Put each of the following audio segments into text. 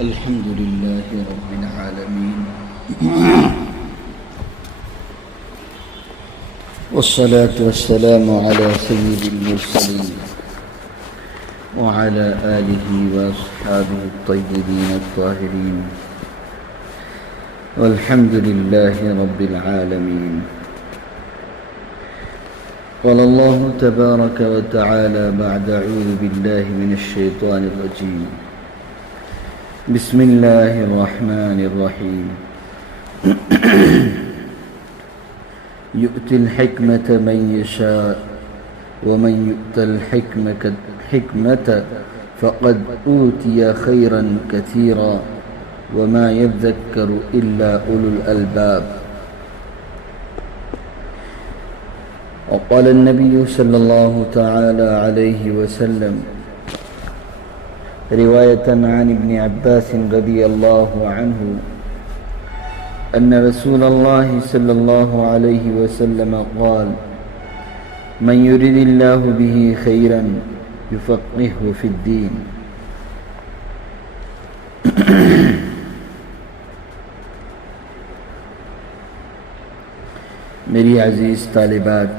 الحمد لله رب العالمين والصلاة والسلام على سيد المرسلين وعلى آله وأصحابه الطيبين الطاهرين والحمد لله رب العالمين. قال الله تبارك وتعالى بعد أعوذ بالله من الشيطان الرجيم بسم الله الرحمن الرحيم يؤتي الحكمة من يشاء ومن يؤت الحكمة فقد أوتي خيرا كثيرا وما يذكر إلا أولو الألباب. وقال النبي صلى الله تعالى عليه وسلم رواية عن ابن عباس رضي الله عنه أن رسول الله صلى الله عليه وسلم قال من يرد الله به خيرا يفقهه في الدين. میری عزیز طالبات،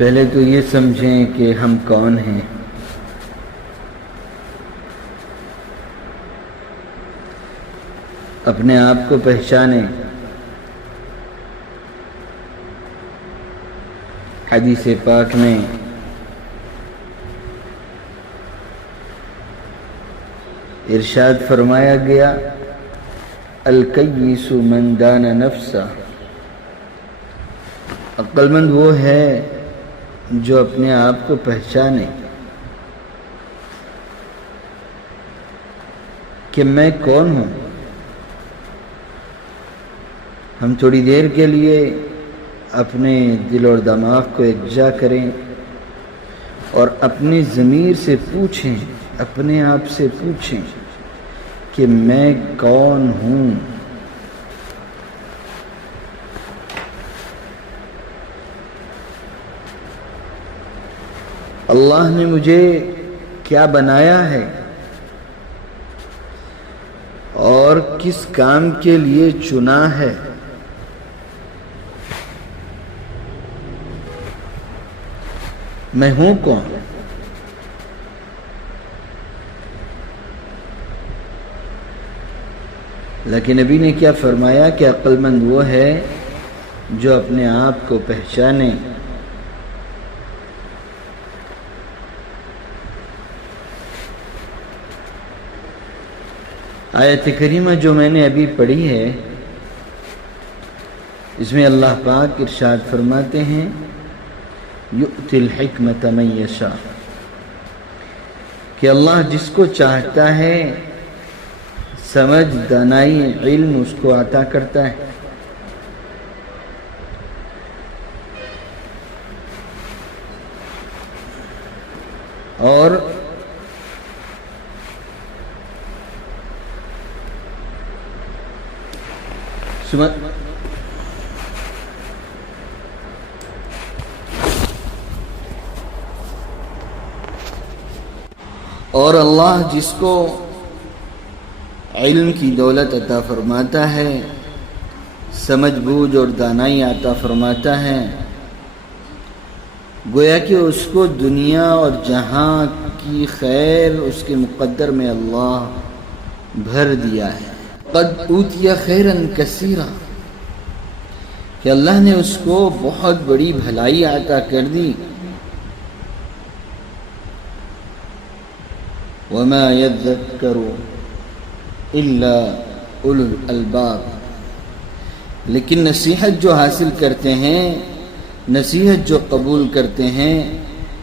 پہلے تو یہ سمجھیں کہ ہم کون ہیں. اپنے آپ کو پہچانیں. حدیث پاک میں ارشاد فرمایا گیا الکیس من دان نفسہ، عقل مند وہ ہے جو اپنے آپ کو پہچانے کہ میں کون ہوں. ہم تھوڑی دیر کے لیے اپنے دل اور دماغ کو یکجا کریں اور اپنی ضمیر سے پوچھیں، اپنے آپ سے پوچھیں کہ میں کون ہوں. اللہ نے مجھے کیا بنایا ہے اور کس کام کے لیے چنا ہے. میں ہوں کون؟ لیکن نبی نے کیا فرمایا کہ عقل مند وہ ہے جو اپنے آپ کو پہچانے. آیت کریمہ جو میں نے ابھی پڑھی ہے، اس میں اللہ پاک ارشاد فرماتے ہیں یؤتی الحکمت من یشاء، کہ اللہ جس کو چاہتا ہے سمجھ، دانائی، علم اس کو عطا کرتا ہے. اور اللہ جس کو علم کی دولت عطا فرماتا ہے، سمجھ بوجھ اور دانائی عطا فرماتا ہے، گویا کہ اس کو دنیا اور جہاں کی خیر اس کے مقدر میں اللہ بھر دیا ہے. قد اوتی خیرا کثیرا، کہ اللہ نے اس کو بہت بڑی بھلائی عطا کر دی. وما يذكر الا اولو الالباب، لیکن نصیحت جو حاصل کرتے ہیں، نصیحت جو قبول کرتے ہیں،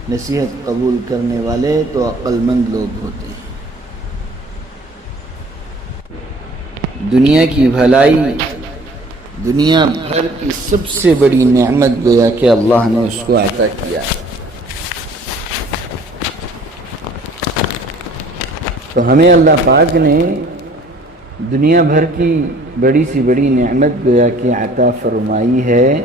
نصیحت قبول کرنے والے تو عقل مند لوگ ہوتے ہیں. دنیا کی بھلائی، دنیا بھر کی سب سے بڑی نعمت گویا کہ اللہ نے اس کو عطا کیا. تو ہمیں اللہ پاک نے دنیا بھر کی بڑی سی بڑی نعمت گویا کہ عطا فرمائی ہے،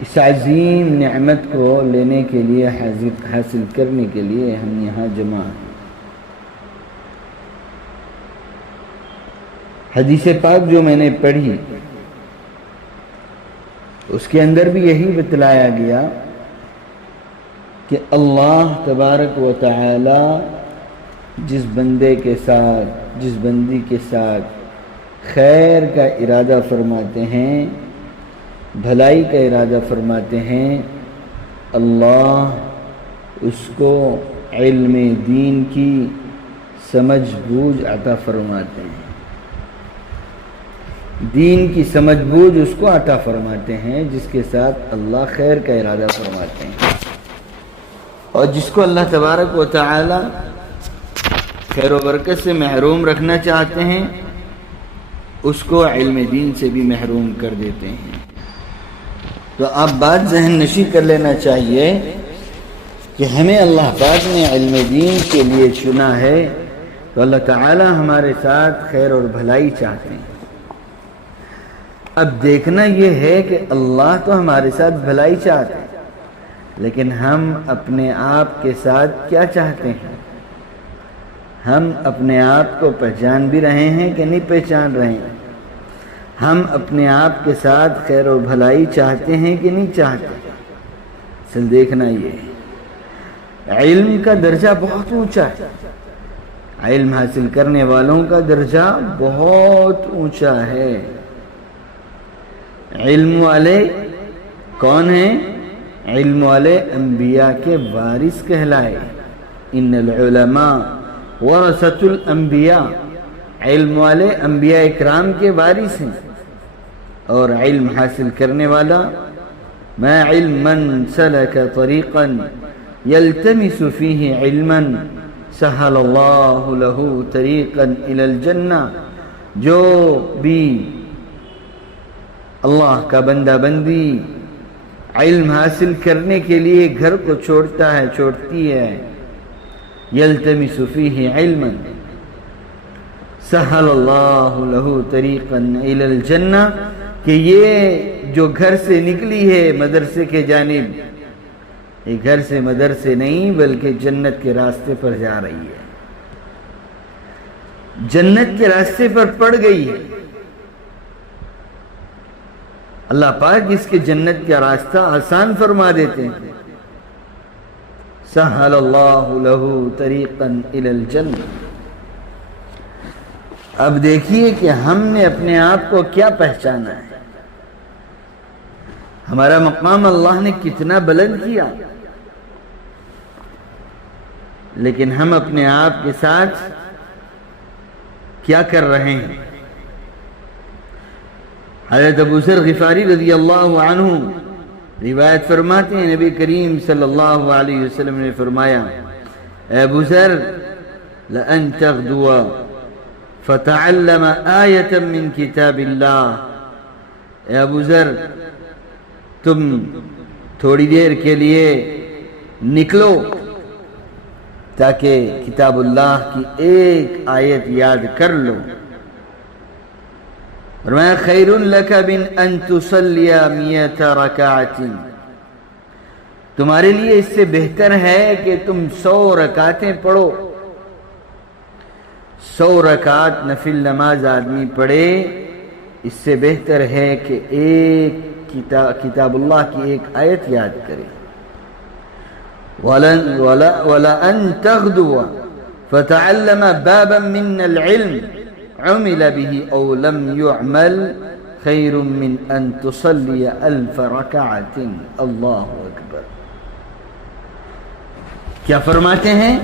اس عظیم نعمت کو لینے کے لیے، حاصل کرنے کے لیے ہم یہاں جمع ہیں۔ حدیث پاک جو میں نے پڑھی اس کے اندر بھی یہی بتلایا گیا کہ اللہ تبارک و تعالی جس بندے کے ساتھ، جس بندی کے ساتھ خیر کا ارادہ فرماتے ہیں، بھلائی کا ارادہ فرماتے ہیں، اللہ اس کو علم دین کی سمجھ بوجھ عطا فرماتے ہیں، دین کی سمجھ بوجھ اس کو عطا فرماتے ہیں جس کے ساتھ اللہ خیر کا ارادہ فرماتے ہیں، اور جس کو اللہ تبارک و تعالی خیر و برکت سے محروم رکھنا چاہتے ہیں اس کو علم دین سے بھی محروم کر دیتے ہیں۔ تو آپ بات ذہن نشی کر لینا چاہیے کہ ہمیں اللہ پاک نے علم دین کے لیے چنا ہے، تو اللہ تعالی ہمارے ساتھ خیر اور بھلائی چاہتے ہیں۔ اب دیکھنا یہ ہے کہ اللہ تو ہمارے ساتھ بھلائی چاہتے ہیں، لیکن ہم اپنے آپ کے ساتھ کیا چاہتے ہیں؟ ہم اپنے آپ کو پہچان بھی رہے ہیں کہ نہیں پہچان رہے ہیں؟ ہم اپنے آپ کے ساتھ خیر و بھلائی چاہتے ہیں کہ نہیں چاہتے؟ اصل دیکھنا یہ ہے، علم کا درجہ بہت اونچا ہے، علم حاصل کرنے والوں کا درجہ بہت اونچا ہے۔ علم والے کون ہیں؟ علم والے انبیاء کے وارث کہلائے، ان العلماء ورثۃ الانبیاء، علم والے انبیاء اکرام کے وارث ہیں، اور علم حاصل کرنے والا ما علم من سلک طریقا یلتمس فیہ علما سہل اللہ له طریقا الی الجنہ، جو بھی اللہ کا بندہ بندی علم حاصل کرنے کے لیے گھر کو چھوڑتا ہے، چھوڑتی ہے، یلتمس فیہ علما سہل اللہ له طریقا الی الجنہ، کہ یہ جو گھر سے نکلی ہے مدرسے کے جانب، یہ گھر سے مدرسے نہیں بلکہ جنت کے راستے پر جا رہی ہے، جنت کے راستے پر پڑ گئی ہے۔ اللہ پاک اس کے جنت کا راستہ آسان فرما دیتے ہیں، سہل اللہ له طریقا الی الجنہ۔ اب دیکھیے کہ ہم نے اپنے آپ کو کیا پہچانا ہے، ہمارا مقام اللہ نے کتنا بلند کیا، لیکن ہم اپنے آپ کے ساتھ کیا کر رہے ہیں؟ حضرت ابو ذر غفاری رضی اللہ عنہ روایت فرماتے ہیں، نبی کریم صلی اللہ علیہ وسلم نے فرمایا، اے ابو ذر لأن تغدو فتعلم آیتا من کتاب اللہ، اے ابو ذر تم تھوڑی دیر کے لیے نکلو تاکہ کتاب اللہ کی ایک آیت یاد کر لو۔ فرمایا خیر لک من ان تصلی 100 رکعۃ، تمہارے لیے اس سے بہتر ہے کہ تم 100 رکعتیں پڑھو، 100 رکعت نفل نماز آدمی پڑھے، اس سے بہتر ہے کہ ایک کتاب اللہ کی ایک آیت یاد کرے۔ وَلَأَن تَغْدُوَ فَتَعَلَّمَ بَابًا مِّنَ الْعِلْمِ عُمِلَ بِهِ أَوْ لَمْ يُعْمَلْ خَيْرٌ مِّنْ أَن تُصَلِّيَ 1000 رَكَعَةٍ۔ اللہ اکبر! کیا فرماتے ہیں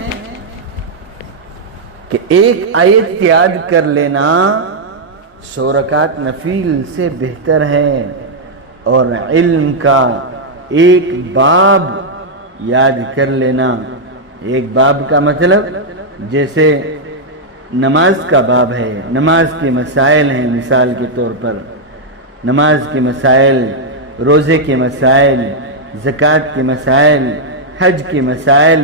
کہ ایک آیت یاد کر لینا 100 رکعت نفل سے بہتر ہے، اور علم کا ایک باب یاد کر لینا، ایک باب کا مطلب جیسے نماز کا باب ہے، نماز کے مسائل ہیں، مثال کے طور پر نماز کے مسائل، روزے کے مسائل، زکوٰۃ کے مسائل، حج کے مسائل،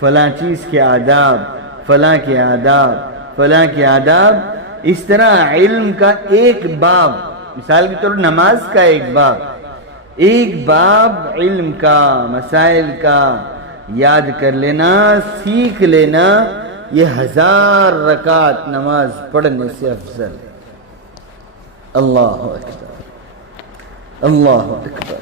فلاں چیز کے آداب، فلاں کے آداب، فلاں کے آداب، اس طرح علم کا ایک باب، مثال کے طور نماز کا ایک باب علم کا، مسائل کا یاد کر لینا، سیکھ لینا، یہ 1000 رکعت نماز پڑھنے سے افضل ہے۔ اللہ اکبر، اللہ اکبر۔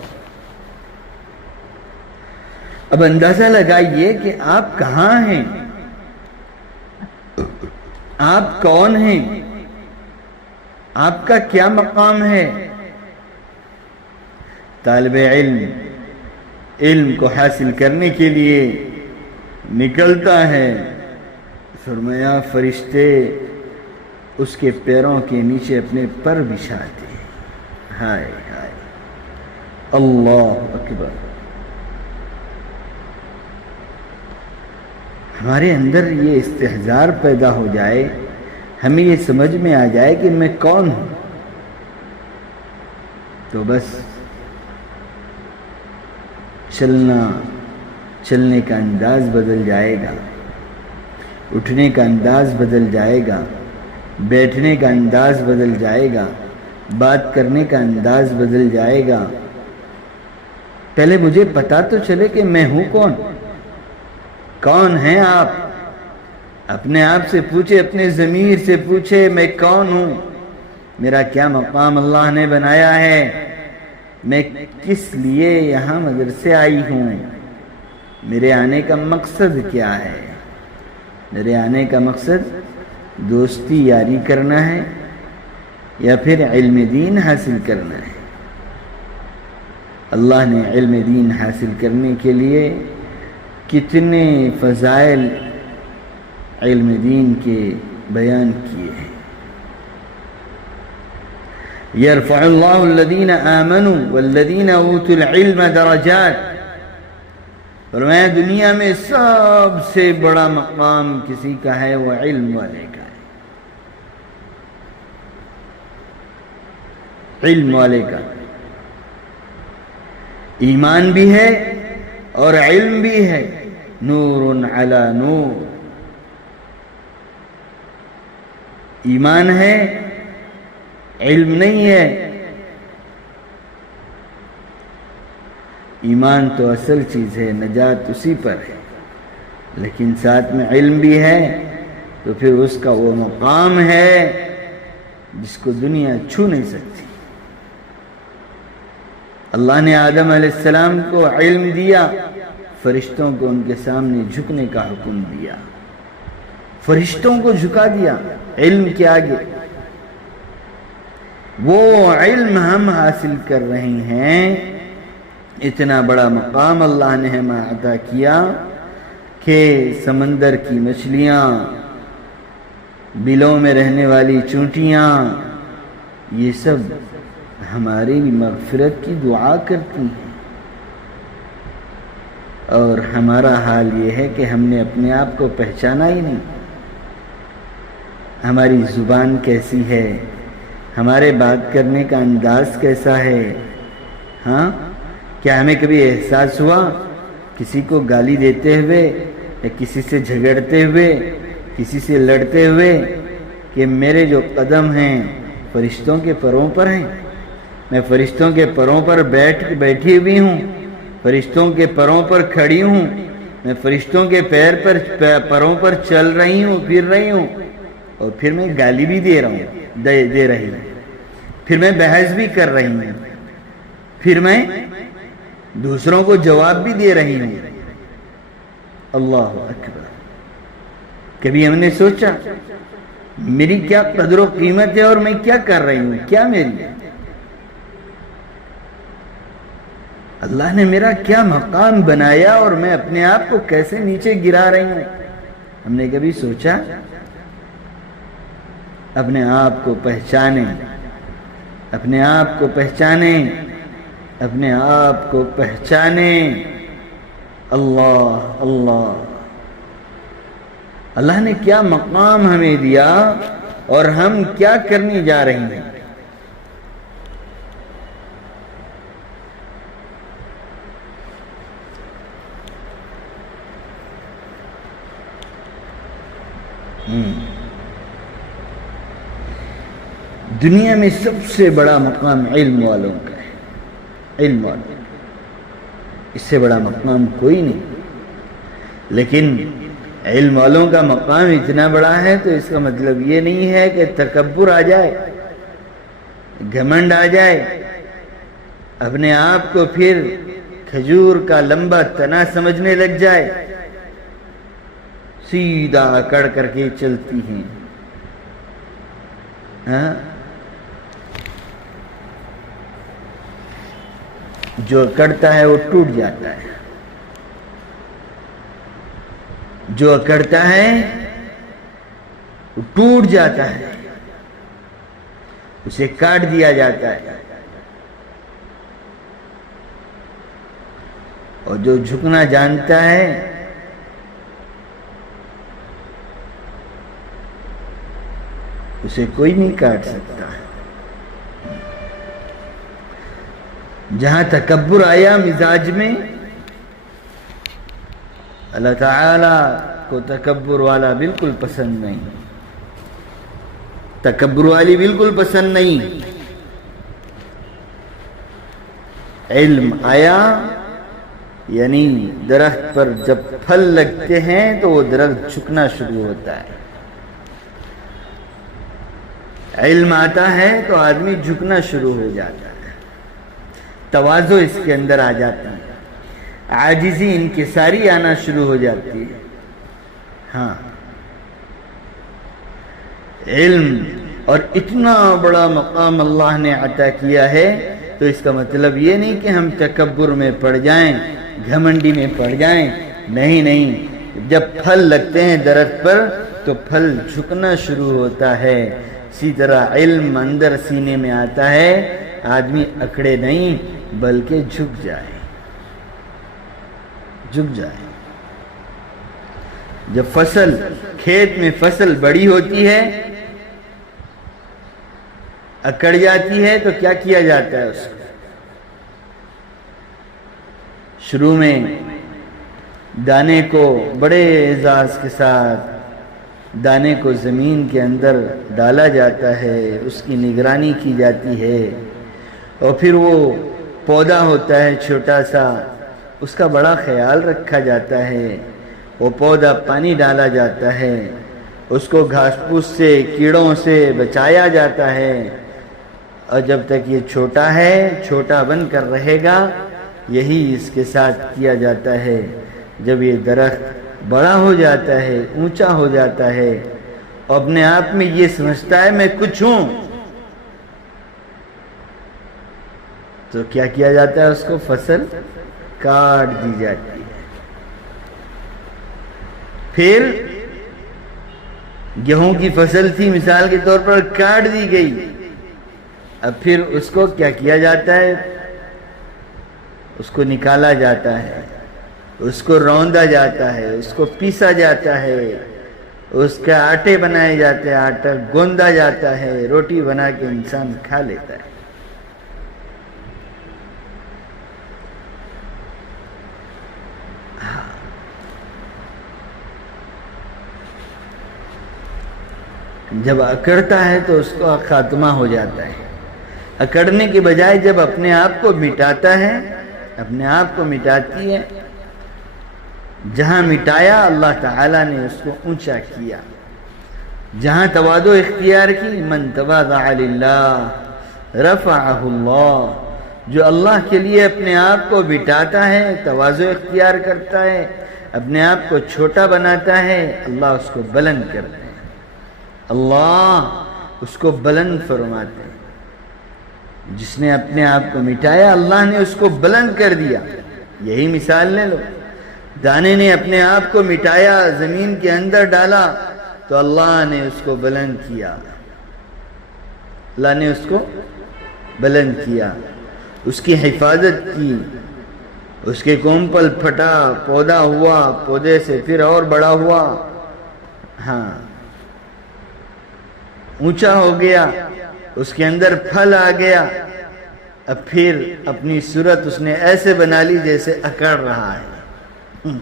اب اندازہ لگائیے کہ آپ کہاں ہیں، آپ کون ہیں، آپ کا کیا مقام ہے۔ طالب علم کو حاصل کرنے کے لیے نکلتا ہے، فرمایا فرشتے اس کے پیروں کے نیچے اپنے پر بچھاتے ہیں۔ ہائے ہائے، اللہ اکبر۔ ہمارے اندر یہ استحضار پیدا ہو جائے، ہمیں یہ سمجھ میں آ جائے کہ میں کون ہوں، تو بس چلنے کا انداز بدل جائے گا، اٹھنے کا انداز بدل جائے گا، بیٹھنے کا انداز بدل جائے گا، بات کرنے کا انداز بدل جائے گا۔ پہلے مجھے پتا تو چلے کہ میں ہوں کون ہیں آپ؟ اپنے آپ سے پوچھے، اپنے ضمیر سے پوچھے، میں کون ہوں، میرا کیا مقام اللہ نے بنایا ہے، میں کس لیے یہاں مدرسے آئی ہوں، میرے آنے کا مقصد کیا ہے۔ میرے آنے کا مقصد دوستی یاری کرنا ہے یا پھر علم دین حاصل کرنا ہے۔ اللہ نے علم دین حاصل کرنے کے لیے کتنے فضائل علم دین کے بیان کیے ہیں۔ یرفع اللہ الذین آمنوا والذین اوتوا العلم درجات، فرمایا دنیا میں سب سے بڑا مقام کسی کا ہے، وہ علم والے کا ہے، علم والے کا۔ ایمان بھی ہے اور علم بھی ہے، نور علی نور۔ ایمان ہے، علم نہیں ہے۔ ایمان تو اصل چیز ہے، نجات اسی پر ہے، لیکن ساتھ میں علم بھی ہے تو پھر اس کا وہ مقام ہے جس کو دنیا چھو نہیں سکتی۔ اللہ نے آدم علیہ السلام کو علم دیا، فرشتوں کو ان کے سامنے جھکنے کا حکم دیا، فرشتوں کو جھکا دیا علم کے آگے۔ وہ علم ہم حاصل کر رہے ہیں، اتنا بڑا مقام اللہ نے ہمیں عطا کیا کہ سمندر کی مچھلیاں، بلوں میں رہنے والی چونٹیاں، یہ سب ہماری مغفرت کی دعا کرتی ہیں، اور ہمارا حال یہ ہے کہ ہم نے اپنے آپ کو پہچانا ہی نہیں۔ ہماری زبان کیسی ہے، ہمارے بات کرنے کا انداز کیسا ہے، ہاں؟ کیا ہمیں کبھی احساس ہوا کسی کو گالی دیتے ہوئے یا کسی سے جھگڑتے ہوئے، کسی سے لڑتے ہوئے کہ میرے جو قدم ہیں فرشتوں کے پروں پر ہیں، میں فرشتوں کے پروں پر بیٹھی ہوئی ہوں، فرشتوں کے پروں پر کھڑی ہوں، میں فرشتوں کے پروں پر چل رہی ہوں، پھر رہی ہوں، اور پھر میں گالی بھی دے رہی ہوں، پھر میں بحث بھی کر رہی ہوں، پھر میں دوسروں کو جواب بھی دے رہی ہوں۔ اللہ اکبر۔ کبھی ہم نے سوچا میری کیا قدر و قیمت ہے اور میں کیا کر رہی ہوں، کیا میری ہے؟ اللہ نے میرا کیا مقام بنایا اور میں اپنے آپ کو کیسے نیچے گرا رہی ہوں؟ ہم نے کبھی سوچا؟ اپنے آپ کو پہچانیں، اپنے آپ کو پہچانیں، اپنے آپ کو پہچانیں۔ اللہ اللہ، اللہ نے کیا مقام ہمیں دیا اور ہم کیا کرنے جا رہے ہیں۔ دنیا میں سب سے بڑا مقام علم والوں کا ہے، علم والوں، اس سے بڑا مقام کوئی نہیں۔ لیکن علم والوں کا مقام اتنا بڑا ہے تو اس کا مطلب یہ نہیں ہے کہ تکبر آ جائے، گھمنڈ آ جائے، اپنے آپ کو پھر کھجور کا لمبا تنا سمجھنے لگ جائے، سیدھا اکڑ کر کے چلتی ہیں۔ جو اکڑتا ہے وہ ٹوٹ جاتا ہے، جو اکڑتا ہے وہ ٹوٹ جاتا ہے، اسے کاٹ دیا جاتا ہے، اور جو جھکنا جانتا ہے اسے کوئی نہیں کاٹ سکتا۔ جہاں تکبر آیا مزاج میں، اللہ تعالیٰ کو تکبر والا بالکل پسند نہیں، تکبر والی بالکل پسند نہیں۔ علم آیا یعنی درخت پر جب پھل لگتے ہیں تو وہ درخت جھکنا شروع ہوتا ہے، علم آتا ہے تو آدمی جھکنا شروع ہو جاتا ہے، تواضع اس کے اندر آ جاتا ہے، عاجزی انکساری آنا شروع ہو جاتی ہے۔ ہاں، علم اور اتنا بڑا مقام اللہ نے عطا کیا ہے تو اس کا مطلب یہ نہیں کہ ہم تکبر میں پڑ جائیں، گھمنڈی میں پڑ جائیں، نہیں نہیں، جب پھل لگتے ہیں درخت پر تو پھل جھکنا شروع ہوتا ہے، اسی طرح علم اندر سینے میں آتا ہے، آدمی اکڑے نہیں بلکہ جھک جائے، جھک جائے۔ جب فصل کھیت میں فصل بڑی ہوتی ہے، اکڑ جاتی ہے تو کیا کیا جاتا ہے؟ اس کو شروع میں دانے کو بڑے اعزاز کے ساتھ دانے کو زمین کے اندر ڈالا جاتا ہے، اس کی نگرانی کی جاتی ہے، اور پھر وہ پودا ہوتا ہے چھوٹا سا، اس کا بڑا خیال رکھا جاتا ہے، وہ پودا پانی ڈالا جاتا ہے، اس کو گھاس پھوس سے کیڑوں سے بچایا جاتا ہے، اور جب تک یہ چھوٹا ہے چھوٹا بن کر رہے گا، یہی اس کے ساتھ کیا جاتا ہے۔ جب یہ درخت بڑا ہو جاتا ہے، اونچا ہو جاتا ہے، اور اپنے آپ میں یہ سمجھتا ہے میں کچھ ہوں، تو کیا کیا جاتا ہے؟ اس کو فصل کاٹ دی جاتی ہے۔ پھر گیہوں کی فصل تھی مثال کے طور پر، کاٹ دی گئی، اب پھر اس کو کیا کیا جاتا ہے؟ اس کو نکالا جاتا ہے، اس کو روندا جاتا ہے، اس کو پیسا جاتا ہے، اس کے آٹے بنائے جاتے ہیں، آٹا گوندا جاتا ہے، روٹی بنا کے انسان کھا لیتا ہے۔ جب اکڑتا ہے تو اس کا خاتمہ ہو جاتا ہے۔ اکڑنے کے بجائے جب اپنے آپ کو مٹاتا ہے، اپنے آپ کو مٹاتی ہے، جہاں مٹایا اللہ تعالیٰ نے اس کو اونچا کیا، جہاں تواضع اختیار کی، من تواضع للہ رفعہ اللہ، جو اللہ کے لیے اپنے آپ کو مٹاتا ہے، تواضع اختیار کرتا ہے، اپنے آپ کو چھوٹا بناتا ہے، اللہ اس کو بلند کرتا ہے، اللہ اس کو بلند فرماتے ہیں۔ جس نے اپنے آپ کو مٹایا اللہ نے اس کو بلند کر دیا۔ یہی مثال لے لو، دانے نے اپنے آپ کو مٹایا، زمین کے اندر ڈالا تو اللہ نے اس کو بلند کیا، اللہ نے اس کو بلند کیا، اس کی حفاظت کی، اس کے کونپل پھٹا، پودا ہوا، پودے سے پھر اور بڑا ہوا، ہاں اونچا ہو گیا، اس کے اندر پھل آ گیا، اب پھر اپنی صورت اس نے ایسے بنا لی جیسے اکڑ رہا ہے۔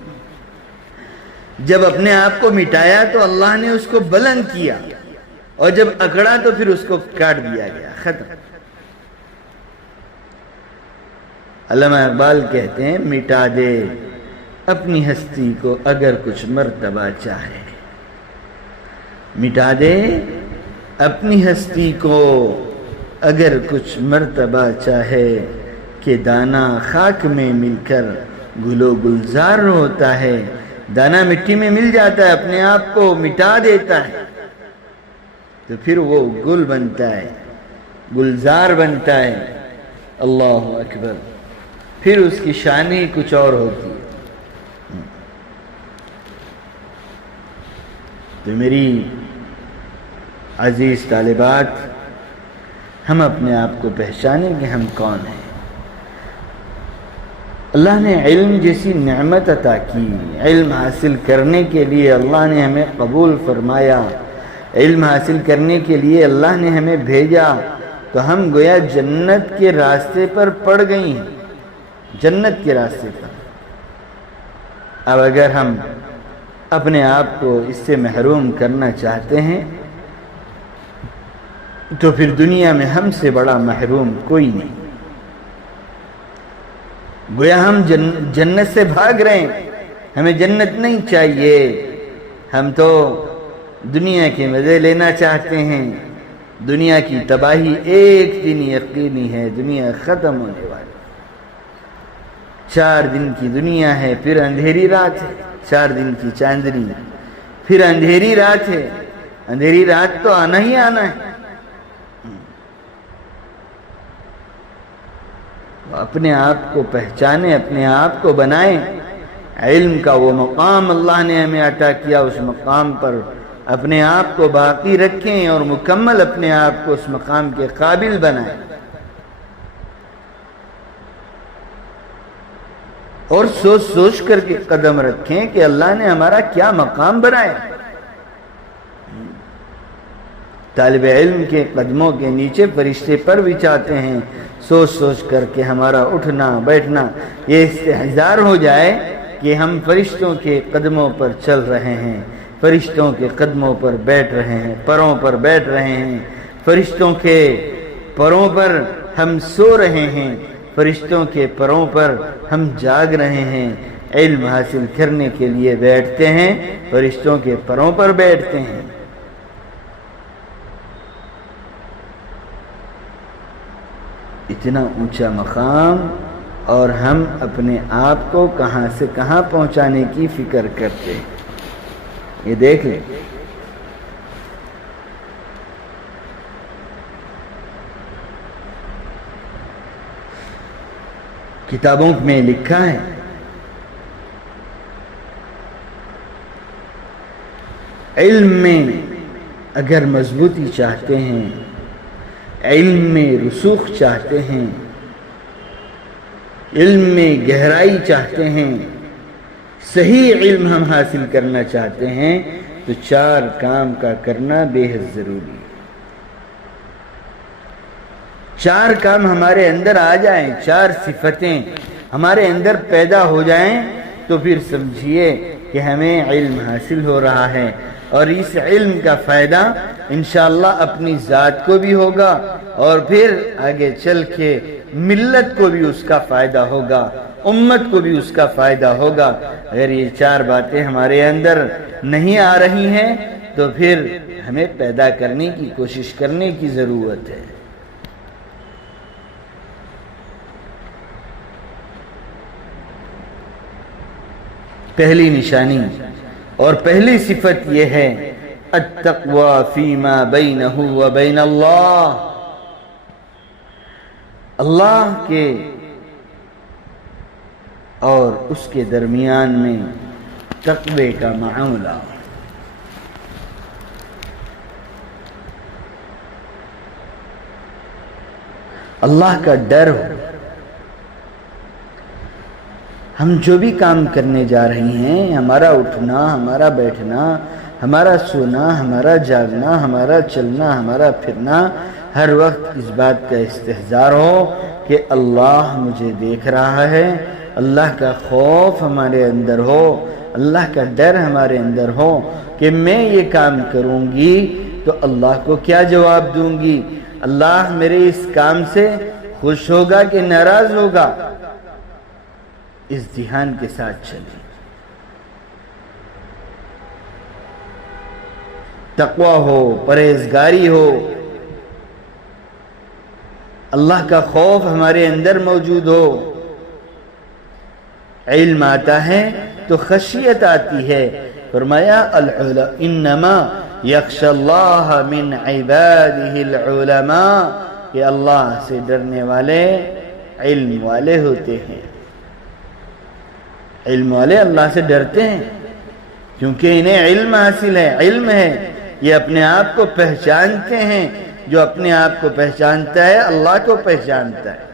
جب اپنے آپ کو مٹایا تو اللہ نے اس کو بلند کیا، اور جب اکڑا تو پھر اس کو کاٹ دیا گیا، ختم۔ علامہ اقبال کہتے ہیں مٹا دے اپنی ہستی کو اگر کچھ مرتبہ چاہے، مٹا دے اپنی ہستی کو اگر کچھ مرتبہ چاہے، کہ دانا خاک میں مل کر گل و گلزار ہوتا ہے۔ دانا مٹی میں مل جاتا ہے، اپنے آپ کو مٹا دیتا ہے تو پھر وہ گل بنتا ہے، گلزار بنتا ہے۔ اللہ اکبر، پھر اس کی شان ہی کچھ اور ہوتی ہے۔ تو میری عزیز طالبات، ہم اپنے آپ کو پہچانیں کہ ہم کون ہیں۔ اللہ نے علم جیسی نعمت عطا کی، علم حاصل کرنے کے لیے اللہ نے ہمیں قبول فرمایا، علم حاصل کرنے کے لیے اللہ نے ہمیں بھیجا، تو ہم گویا جنت کے راستے پر پڑ گئی ہیں، جنت کے راستے پر۔ اب اگر ہم اپنے آپ کو اس سے محروم کرنا چاہتے ہیں تو پھر دنیا میں ہم سے بڑا محروم کوئی نہیں۔ گویا ہم جنت سے بھاگ رہے ہیں، ہمیں جنت نہیں چاہیے، ہم تو دنیا کے مزے لینا چاہتے ہیں۔ دنیا کی تباہی ایک دن یقینی ہے، دنیا ختم ہونے والی۔ 4 دن کی دنیا ہے، پھر اندھیری رات ہے، 4 دن کی چاندنی، پھر اندھیری رات ہے۔ اندھیری رات تو آنا ہی آنا ہے۔ اپنے آپ کو پہچانیں، اپنے آپ کو بنائیں۔ علم کا وہ مقام اللہ نے ہمیں عطا کیا، اس مقام پر اپنے آپ کو باقی رکھیں اور مکمل اپنے آپ کو اس مقام کے قابل بنائیں، اور سوچ سوچ کر کے قدم رکھیں کہ اللہ نے ہمارا کیا مقام بنایا۔ طالب علم کے قدموں کے نیچے فرشتے پر بچھاتے ہیں، سوچ سوچ کر کے ہمارا اٹھنا بیٹھنا یہ استحضار ہو جائے کہ ہم فرشتوں کے قدموں پر چل رہے ہیں، فرشتوں کے قدموں پر بیٹھ رہے ہیں، پروں پر بیٹھ رہے ہیں، فرشتوں کے پروں پر ہم سو رہے ہیں، فرشتوں کے پروں پر ہم جاگ رہے ہیں۔ علم حاصل کرنے کے لیے بیٹھتے ہیں، فرشتوں کے پروں پر بیٹھتے ہیں۔ اتنا اونچا مقام، اور ہم اپنے آپ کو کہاں سے کہاں پہنچانے کی فکر کرتے ہیں۔ یہ دیکھ لیں، کتابوں میں لکھا ہے علم میں اگر مضبوطی چاہتے ہیں، علم میں رسوخ چاہتے ہیں، علم میں گہرائی چاہتے ہیں، صحیح علم ہم حاصل کرنا چاہتے ہیں، تو 4 کام کا کرنا بے حد ضروری ہے۔ 4 کام ہمارے اندر آ جائیں، 4 صفتیں ہمارے اندر پیدا ہو جائیں، تو پھر سمجھیے کہ ہمیں علم حاصل ہو رہا ہے، اور اس علم کا فائدہ انشاءاللہ اپنی ذات کو بھی ہوگا، اور پھر آگے چل کے ملت کو بھی اس کا فائدہ ہوگا، امت کو بھی اس کا فائدہ ہوگا۔ اگر یہ 4 باتیں ہمارے اندر نہیں آ رہی ہیں تو پھر ہمیں پیدا کرنے کی کوشش کرنے کی ضرورت ہے۔ پہلی نشانی اور پہلی صفت یہ ہے التقوی فیما بینہ و بین اللہ، اللہ کے اور اس کے درمیان میں تقوی کا معاملہ۔ اللہ کا ڈر ہو۔ ہم جو بھی کام کرنے جا رہے ہیں، ہمارا اٹھنا، ہمارا بیٹھنا، ہمارا سونا، ہمارا جاگنا، ہمارا چلنا، ہمارا پھرنا، ہر وقت اس بات کا استحضار ہو کہ اللہ مجھے دیکھ رہا ہے، اللہ کا خوف ہمارے اندر ہو، اللہ کا ڈر ہمارے اندر ہو کہ میں یہ کام کروں گی تو اللہ کو کیا جواب دوں گی؟ اللہ میرے اس کام سے خوش ہوگا کہ ناراض ہوگا؟ اس ذہن کے ساتھ چلیں۔ تقوی ہو، پرہیزگاری ہو، اللہ کا خوف ہمارے اندر موجود ہو۔ علم آتا ہے تو خشیت آتی ہے۔ فرمایا انما یخشی اللہ من عبادہ العلماء، کہ اللہ سے ڈرنے والے علم والے ہوتے ہیں۔ علم والے اللہ سے ڈرتے ہیں کیونکہ انہیں علم حاصل ہے، علم ہے، یہ اپنے آپ کو پہچانتے ہیں۔ جو اپنے آپ کو پہچانتا ہے اللہ کو پہچانتا ہے۔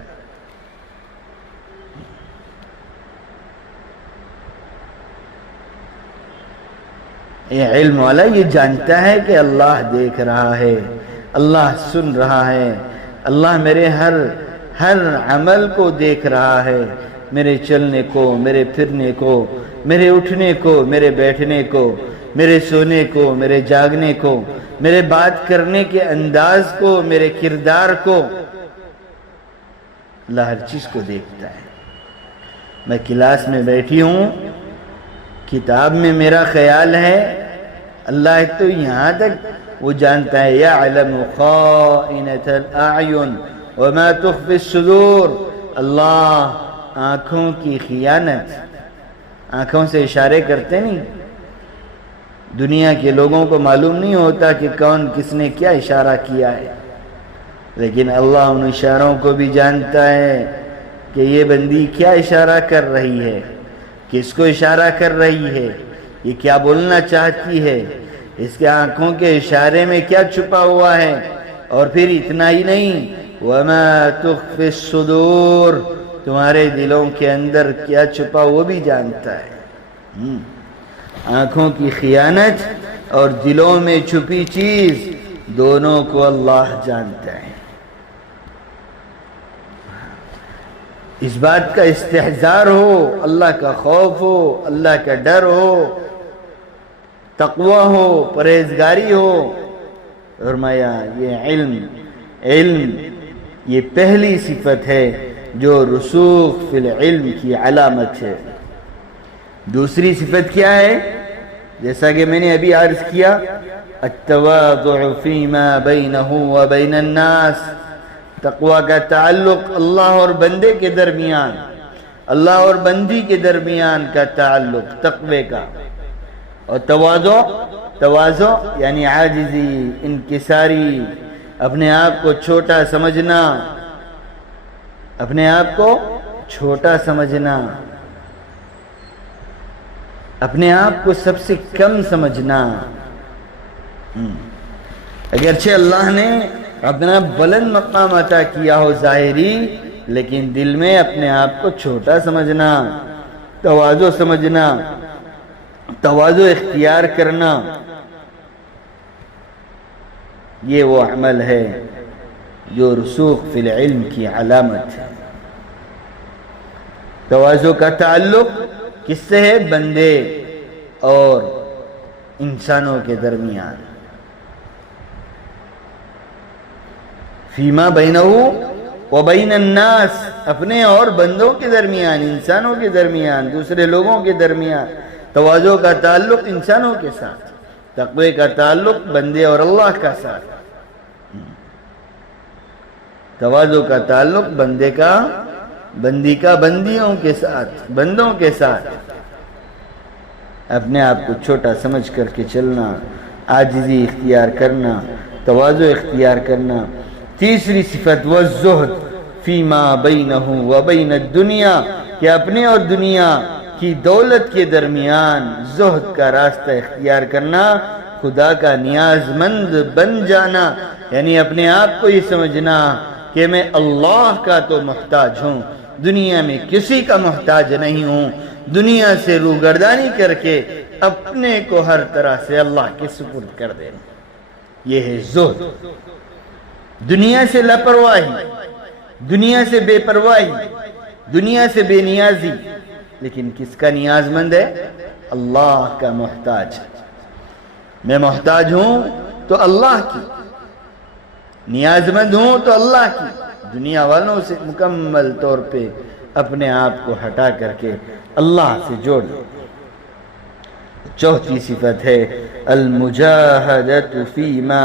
یہ علم والا یہ جانتا ہے کہ اللہ دیکھ رہا ہے، اللہ سن رہا ہے، اللہ میرے ہر عمل کو دیکھ رہا ہے، میرے چلنے کو، میرے پھرنے کو، میرے اٹھنے کو، میرے بیٹھنے کو، میرے سونے کو، میرے جاگنے کو، میرے بات کرنے کے انداز کو، میرے کردار کو، اللہ ہر چیز کو دیکھتا ہے۔ میں کلاس میں بیٹھی ہوں، کتاب میں میرا خیال ہے، اللہ ایک تو یہاں تک وہ جانتا ہے، یعلم خائنۃ الاعین وما تخفی الصدور۔ اللہ آنکھوں کی خیانت، آنکھوں سے اشارے کرتے نہیں، دنیا کے لوگوں کو معلوم نہیں ہوتا کہ کون کس نے کیا اشارہ کیا ہے، لیکن اللہ ان اشاروں کو بھی جانتا ہے کہ یہ بندی کیا اشارہ کر رہی ہے، کس کو اشارہ کر رہی ہے، یہ کیا بولنا چاہتی ہے، اس کے آنکھوں کے اشارے میں کیا چھپا ہوا ہے۔ اور پھر اتنا ہی نہیں، وَمَا تُخْفِي الصُّدُورِ، تمہارے دلوں کے اندر کیا چھپا وہ بھی جانتا ہے۔ آنکھوں کی خیانت اور دلوں میں چھپی چیز دونوں کو اللہ جانتا ہے۔ اس بات کا استحضار ہو، اللہ کا خوف ہو، اللہ کا ڈر ہو، تقوی ہو، پرہیزگاری ہو۔ فرمایا یہ علم یہ پہلی صفت ہے جو رسوخ فی العلم کی علامت ہے۔ دوسری صفت کیا ہے؟ جیسا کہ میں نے ابھی عرض کیا، التواضع فیما بینہ وبین الناس، تقوی کا تعلق اللہ اور بندے کے درمیان، اللہ اور بندی کے درمیان کا تعلق تقوی کا۔ اور تواضع یعنی عاجزی، انکساری، اپنے آپ کو چھوٹا سمجھنا، اپنے آپ کو چھوٹا سمجھنا، اپنے آپ کو سب سے کم سمجھنا۔ اگرچہ اللہ نے اپنا بلند مقام عطا کیا ہو ظاہری، لیکن دل میں اپنے آپ کو چھوٹا سمجھنا، تواضع سمجھنا، تواضع اختیار کرنا، یہ وہ عمل ہے جو رسوخ فی العلم کی علامت ہے۔ تواضع کا تعلق کس سے ہے؟ بندے اور انسانوں کے درمیان۔ فیما بینہ وبین الناس، اپنے اور بندوں کے درمیان، انسانوں کے درمیان، دوسرے لوگوں کے درمیان۔ تواضع کا تعلق انسانوں کے ساتھ، تقوی کا تعلق بندے اور اللہ کا ساتھ، تواضع کا تعلق بندی کا بندیوں کے ساتھ، بندوں کے ساتھ۔ اپنے آپ کو چھوٹا سمجھ کر کے چلنا، عاجزی اختیار کرنا، تواضع اختیار کرنا۔ تیسری صفت والزہد فیما بینہ وبین الدنیا، کہ اپنے اور دنیا کی دولت کے درمیان زہد کا راستہ اختیار کرنا، خدا کا نیاز مند بن جانا، یعنی اپنے آپ کو یہ سمجھنا کہ میں اللہ کا تو محتاج ہوں، دنیا میں کسی کا محتاج نہیں ہوں، دنیا سے روگردانی کر کے اپنے کو ہر طرح سے اللہ کے سپرد کر دینا، یہ ہے زہد۔ دنیا سے لاپرواہی، دنیا سے بے پرواہی، دنیا سے بے نیازی، لیکن کس کا نیاز مند ہے؟ اللہ کا محتاج۔ میں محتاج ہوں تو اللہ کی، نیاز مند ہوں تو اللہ کی، دنیا والوں سے مکمل طور پہ اپنے آپ کو ہٹا کر کے اللہ سے جوڑ دیں۔ چوتھی صفت ہے المجاہدۃ فیما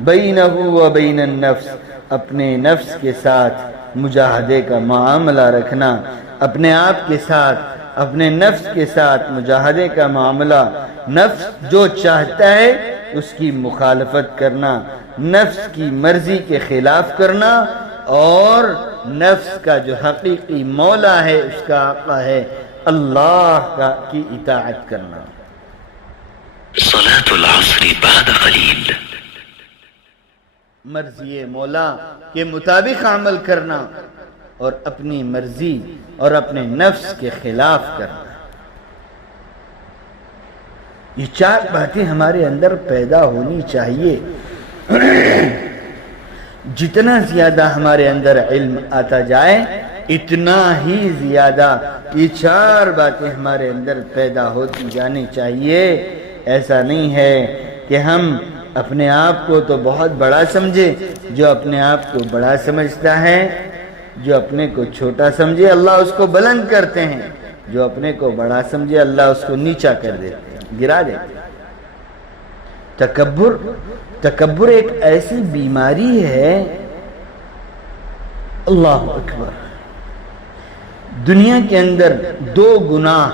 بینہ و بین النفس، اپنے نفس کے ساتھ مجاہدے کا معاملہ رکھنا، اپنے آپ کے ساتھ، اپنے نفس کے ساتھ مجاہدے کا معاملہ، نفس جو چاہتا ہے اس کی مخالفت کرنا، نفس کی مرضی کے خلاف کرنا، اور نفس کا جو حقیقی مولا ہے، اس کا آقا ہے، اللہ کی اطاعت کرنا۔ صلاة العصر بعد قلیل، مرضی مولا کے مطابق عمل کرنا اور اپنی مرضی اور اپنے نفس کے خلاف کرنا۔ یہ چار باتیں ہمارے اندر پیدا ہونی چاہیے۔ جتنا زیادہ ہمارے اندر علم آتا جائے اتنا ہی زیادہ یہ چار باتیں ہمارے اندر پیدا ہوتی جانی چاہیے۔ ایسا نہیں ہے کہ ہم اپنے آپ کو تو بہت بڑا سمجھے، جو اپنے آپ کو بڑا سمجھتا ہے، جو اپنے کو چھوٹا سمجھے اللہ اس کو بلند کرتے ہیں، جو اپنے کو بڑا سمجھے اللہ اس کو نیچا کر دیتے ہیں، گرا دیتے ہیں۔ تکبر ایک ایسی بیماری ہے، اللہ اکبر۔ دنیا کے اندر دو گناہ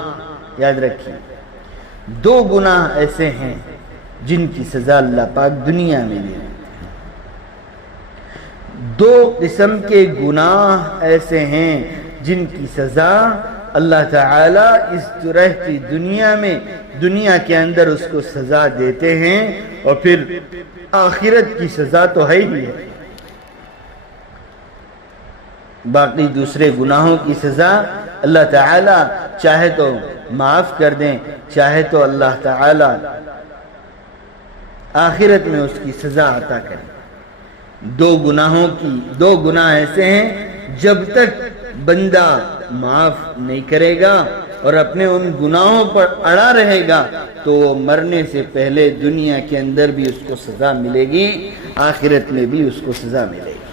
یاد رکھیے، دو گناہ ایسے ہیں جن کی سزا اللہ پاک دنیا میں دے دیتے ہیں۔ دو قسم کے گناہ ایسے ہیں جن کی سزا اللہ تعالیٰ اس رہتی دنیا میں، دنیا کے اندر اس کو سزا دیتے ہیں، اور پھر آخرت کی سزا تو ہے ہی ہے۔ باقی دوسرے گناہوں کی سزا اللہ تعالیٰ چاہے تو معاف کر دیں، چاہے تو اللہ تعالیٰ آخرت میں اس کی سزا عطا کریں۔ دو گناہ ایسے ہیں جب تک بندہ معاف نہیں کرے گا اور اپنے ان گناہوں پر اڑا رہے گا تو وہ مرنے سے پہلے دنیا کے اندر بھی اس کو سزا ملے گی، آخرت میں بھی اس کو سزا ملے گی۔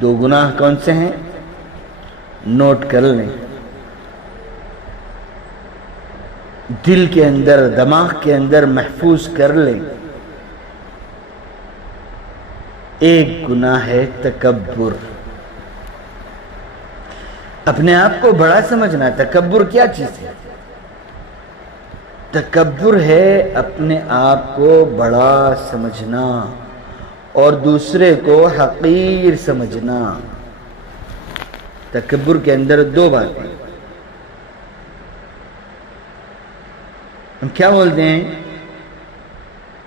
دو گناہ کون سے ہیں؟ نوٹ کر لیں، دل کے اندر، دماغ کے اندر محفوظ کر لیں۔ ایک گناہ ہے تکبر، اپنے آپ کو بڑا سمجھنا۔ تکبر کیا چیز ہے؟ تکبر ہے اپنے آپ کو بڑا سمجھنا اور دوسرے کو حقیر سمجھنا۔ تکبر کے اندر دو باتیں، ہم کیا بولتے ہیں؟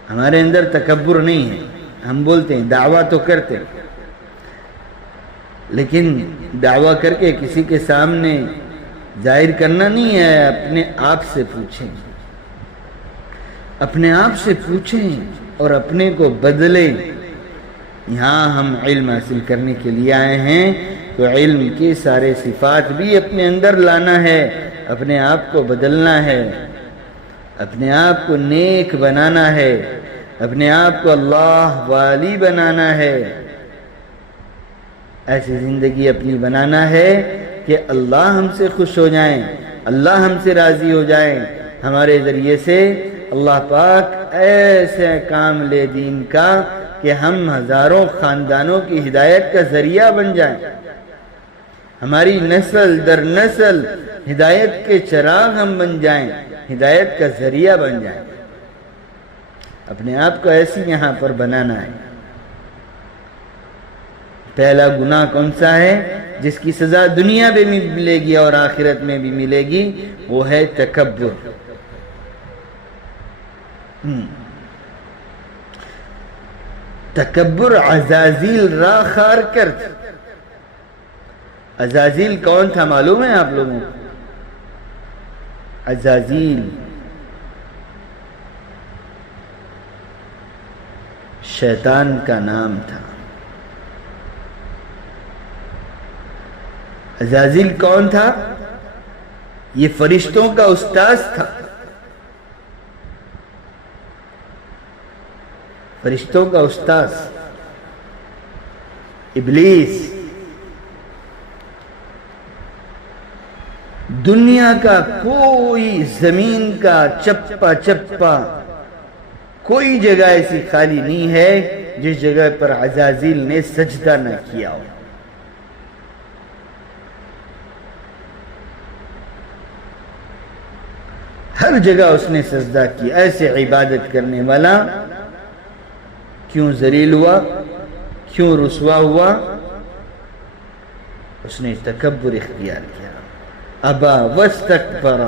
ہمارے اندر تکبر نہیں ہے، ہم بولتے ہیں، دعویٰ تو کرتے ہیں، لیکن دعویٰ کر کے کسی کے سامنے ظاہر کرنا نہیں ہے۔ اپنے آپ سے پوچھیں، اپنے آپ سے پوچھیں اور اپنے کو بدلیں۔ یہاں ہم علم حاصل کرنے کے لیے آئے ہیں تو علم کی سارے صفات بھی اپنے اندر لانا ہے، اپنے آپ کو بدلنا ہے، اپنے آپ کو نیک بنانا ہے، اپنے آپ کو اللہ والی بنانا ہے۔ ایسی زندگی اپنی بنانا ہے کہ اللہ ہم سے خوش ہو جائیں، اللہ ہم سے راضی ہو جائیں، ہمارے ذریعے سے اللہ پاک ایسے کام لے دین کا کہ ہم ہزاروں خاندانوں کی ہدایت کا ذریعہ بن جائیں، ہماری نسل در نسل ہدایت کے چراغ ہم بن جائیں، ہدایت کا ذریعہ بن جائیں۔ اپنے آپ کو ایسی یہاں پر بنانا ہے۔ پہلا گناہ کون سا ہے جس کی سزا دنیا میں بھی ملے گی اور آخرت میں بھی ملے گی؟ وہ ہے تکبر۔ تکبر عزازیل را خار کرد۔ عزازیل کون تھا معلوم ہے آپ لوگوں کو؟ عزازیل شیطان کا نام تھا۔ عزازیل کون تھا؟ یہ فرشتوں کا استاذ تھا۔ فرشتوں کا استاذ ابلیس دنیا کا کوئی زمین کا چپا چپا کوئی جگہ ایسی خالی نہیں ہے جس جگہ پر عزازیل نے سجدہ نہ کیا ہو. ہر جگہ اس نے سجدہ کیا. ایسے عبادت کرنے والا کیوں ذلیل ہوا, کیوں رسوا ہوا؟ اس نے تکبر اختیار کیا. ابا واستکبر.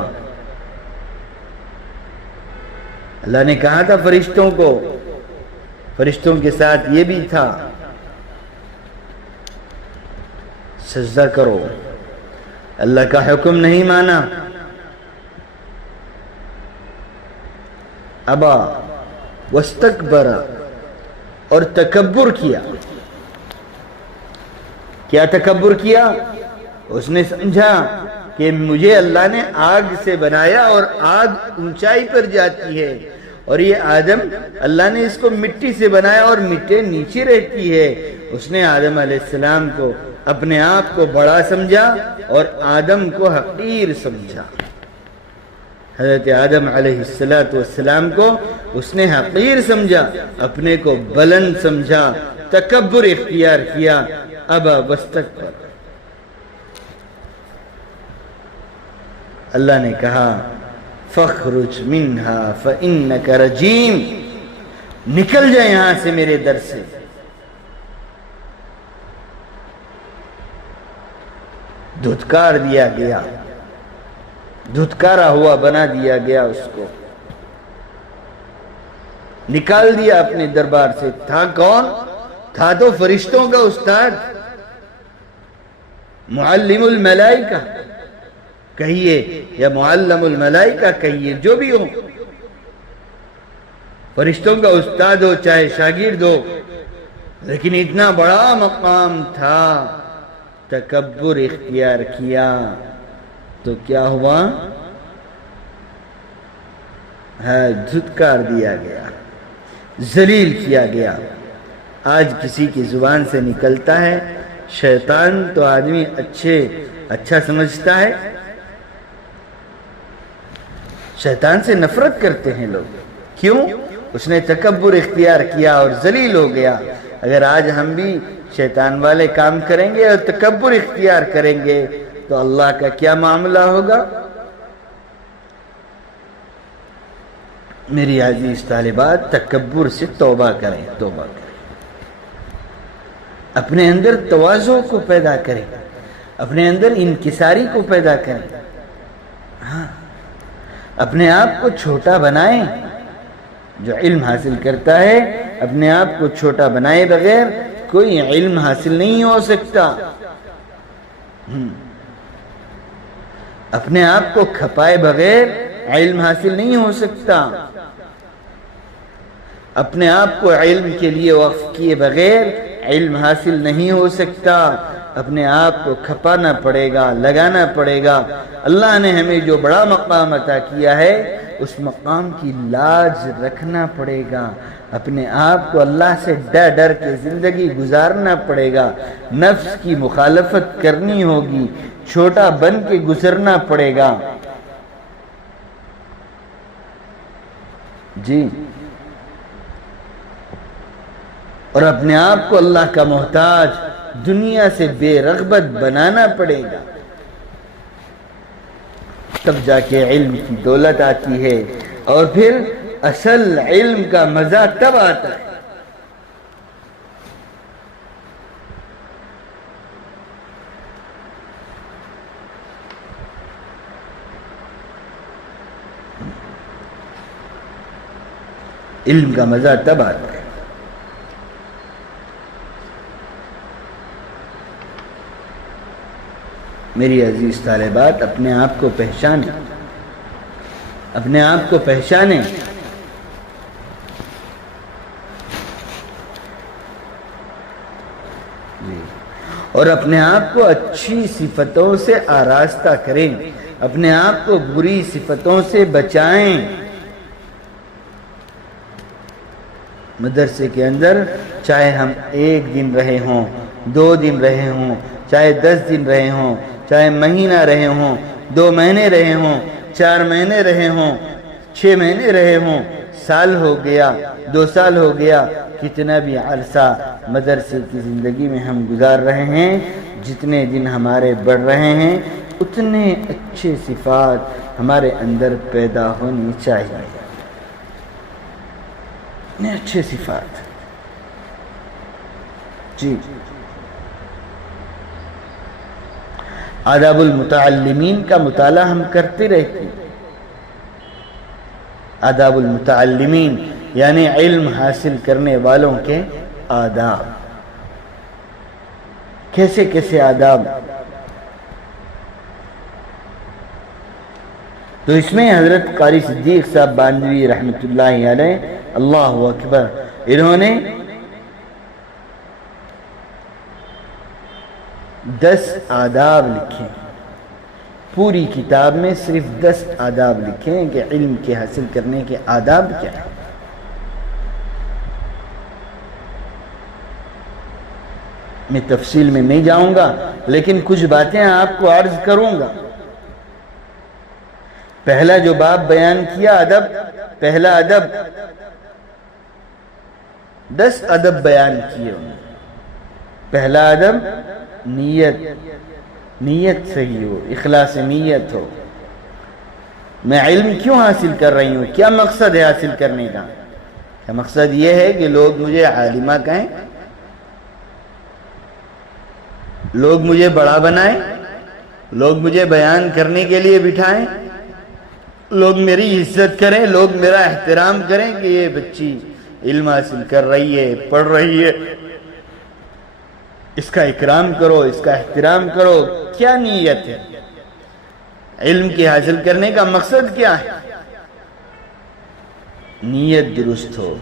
اللہ نے کہا تھا فرشتوں کو, فرشتوں کے ساتھ یہ بھی تھا سجدہ کرو. اللہ کا حکم نہیں مانا. ابا واستکبر, اور تکبر کیا. کیا تکبر کیا؟ اس نے سمجھا کہ مجھے اللہ نے آگ سے بنایا اور آگ اونچائی پر جاتی ہے, اور یہ آدم اللہ نے اس کو مٹی سے بنایا اور مٹی نیچے رہتی ہے. اس نے آدم علیہ السلام کو اپنے آپ کو بڑا سمجھا اور آدم کو حقیر سمجھا. حضرت آدم علیہ السلام کو اس نے حقیر سمجھا, اپنے کو بلند سمجھا, تکبر اختیار کیا. ابا واستکبر. اللہ نے کہا فاخرج منہا فإنک رجیم, نکل جائے یہاں سے میرے در سے. دھتکار دیا گیا, دھتکارا ہوا بنا دیا گیا, اس کو نکال دیا اپنے دربار سے. تھا کون؟ تھا تو فرشتوں کا استاد, معلم الملائکہ کہیے یا معلم الملائکہ کہیے, جو بھی ہو, فرشتوں کا استاد ہو چاہے شاگرد ہو, لیکن اتنا بڑا مقام تھا, تکبر اختیار کیا تو کیا ہوا؟ دھتکار دیا گیا, ذلیل کیا گیا. آج کسی کی زبان سے نکلتا ہے شیطان تو آدمی اچھا سمجھتا ہے. شیطان سے نفرت کرتے ہیں لوگ. کیوں؟ اس نے تکبر اختیار کیا اور ذلیل ہو گیا. اگر آج ہم بھی شیطان والے کام کریں گے اور تکبر اختیار کریں گے تو اللہ کا کیا معاملہ ہوگا؟ میری عزیز طالبات, تکبر سے توبہ کریں, توبہ کریں. اپنے اندر تواضع کو پیدا کریں, اپنے اندر انکساری کو پیدا کریں. ہاں, اپنے آپ کو چھوٹا بنائیں. جو علم حاصل کرتا ہے اپنے آپ کو چھوٹا بنائے بغیر کوئی علم حاصل نہیں ہو سکتا. اپنے آپ کو کھپائے بغیر علم حاصل نہیں ہو سکتا. اپنے آپ کو علم کے لیے وقف کیے بغیر علم حاصل نہیں ہو سکتا. اپنے آپ کو کھپانا پڑے گا, لگانا پڑے گا. اللہ نے ہمیں جو بڑا مقام عطا کیا ہے اس مقام کی لاج رکھنا پڑے گا. اپنے آپ کو اللہ سے ڈر ڈر کے زندگی گزارنا پڑے گا. نفس کی مخالفت کرنی ہوگی, چھوٹا بن کے گزرنا پڑے گا. جی, اور اپنے آپ کو اللہ کا محتاج, دنیا سے بے رغبت بنانا پڑے گا. تب جا کے علم کی دولت آتی ہے, اور پھر اصل علم کا مزہ تب آتا ہے. علم کا مزہ تب آتا ہے. میری عزیز طالبات, اپنے آپ کو پہچانیں, اپنے آپ کو پہچانیں. اور اپنے آپ کو اچھی صفتوں سے آراستہ کریں, اپنے آپ کو بری صفتوں سے بچائیں. مدرسے کے اندر چاہے ہم 1 دن رہے ہوں، 2 دن رہے ہوں، چاہے 10 دن رہے ہوں، چاہے مہینہ رہے ہوں، 2 مہینے رہے ہوں، 4 مہینے رہے ہوں، 6 مہینے رہے ہوں، سال ہو گیا، 2 سال ہو گیا، کتنا بھی عرصہ مدرسے کی زندگی میں ہم گزار رہے ہیں، جتنے دن ہمارے بڑھ رہے ہیں اتنے اچھے صفات ہمارے اندر پیدا ہونی چاہیے، اتنے اچھے صفات۔ جی، آداب المتعلمین کا مطالعہ ہم کرتے رہتے ہیں۔ آداب المتعلمین یعنی علم حاصل کرنے والوں کے آداب، کیسے کیسے آداب۔ تو اس میں حضرت قاری صدیق صاحب باندھوی رحمۃ اللہ علیہ، اللہ اکبر، انہوں نے 10 آداب لکھے، پوری کتاب میں صرف 10 آداب لکھے ہیں کہ علم کے حاصل کرنے کے آداب کیا ہیں۔ میں تفصیل میں نہیں جاؤں گا، لیکن کچھ باتیں آپ کو عرض کروں گا۔ پہلا جو باب بیان کیا ادب، پہلا ادب، 10 ادب بیان کیے انہوں نے۔ پہلا ادب نیت، نیت صحیح ہو، اخلاص نیت ہو۔ میں علم کیوں حاصل کر رہی ہوں؟ کیا مقصد ہے حاصل کرنے کا؟ کیا مقصد یہ ہے کہ لوگ مجھے عالمہ کہیں، لوگ مجھے بڑا بنائیں، لوگ مجھے بیان کرنے کے لیے بٹھائیں، لوگ میری عزت کریں، لوگ میرا احترام کریں کہ یہ بچی علم حاصل کر رہی ہے، پڑھ رہی ہے، اس کا اکرام کرو، اس کا احترام کرو۔ کیا نیت ہے؟ علم کے حاصل کرنے کا مقصد کیا ہے؟ نیت درست ہو،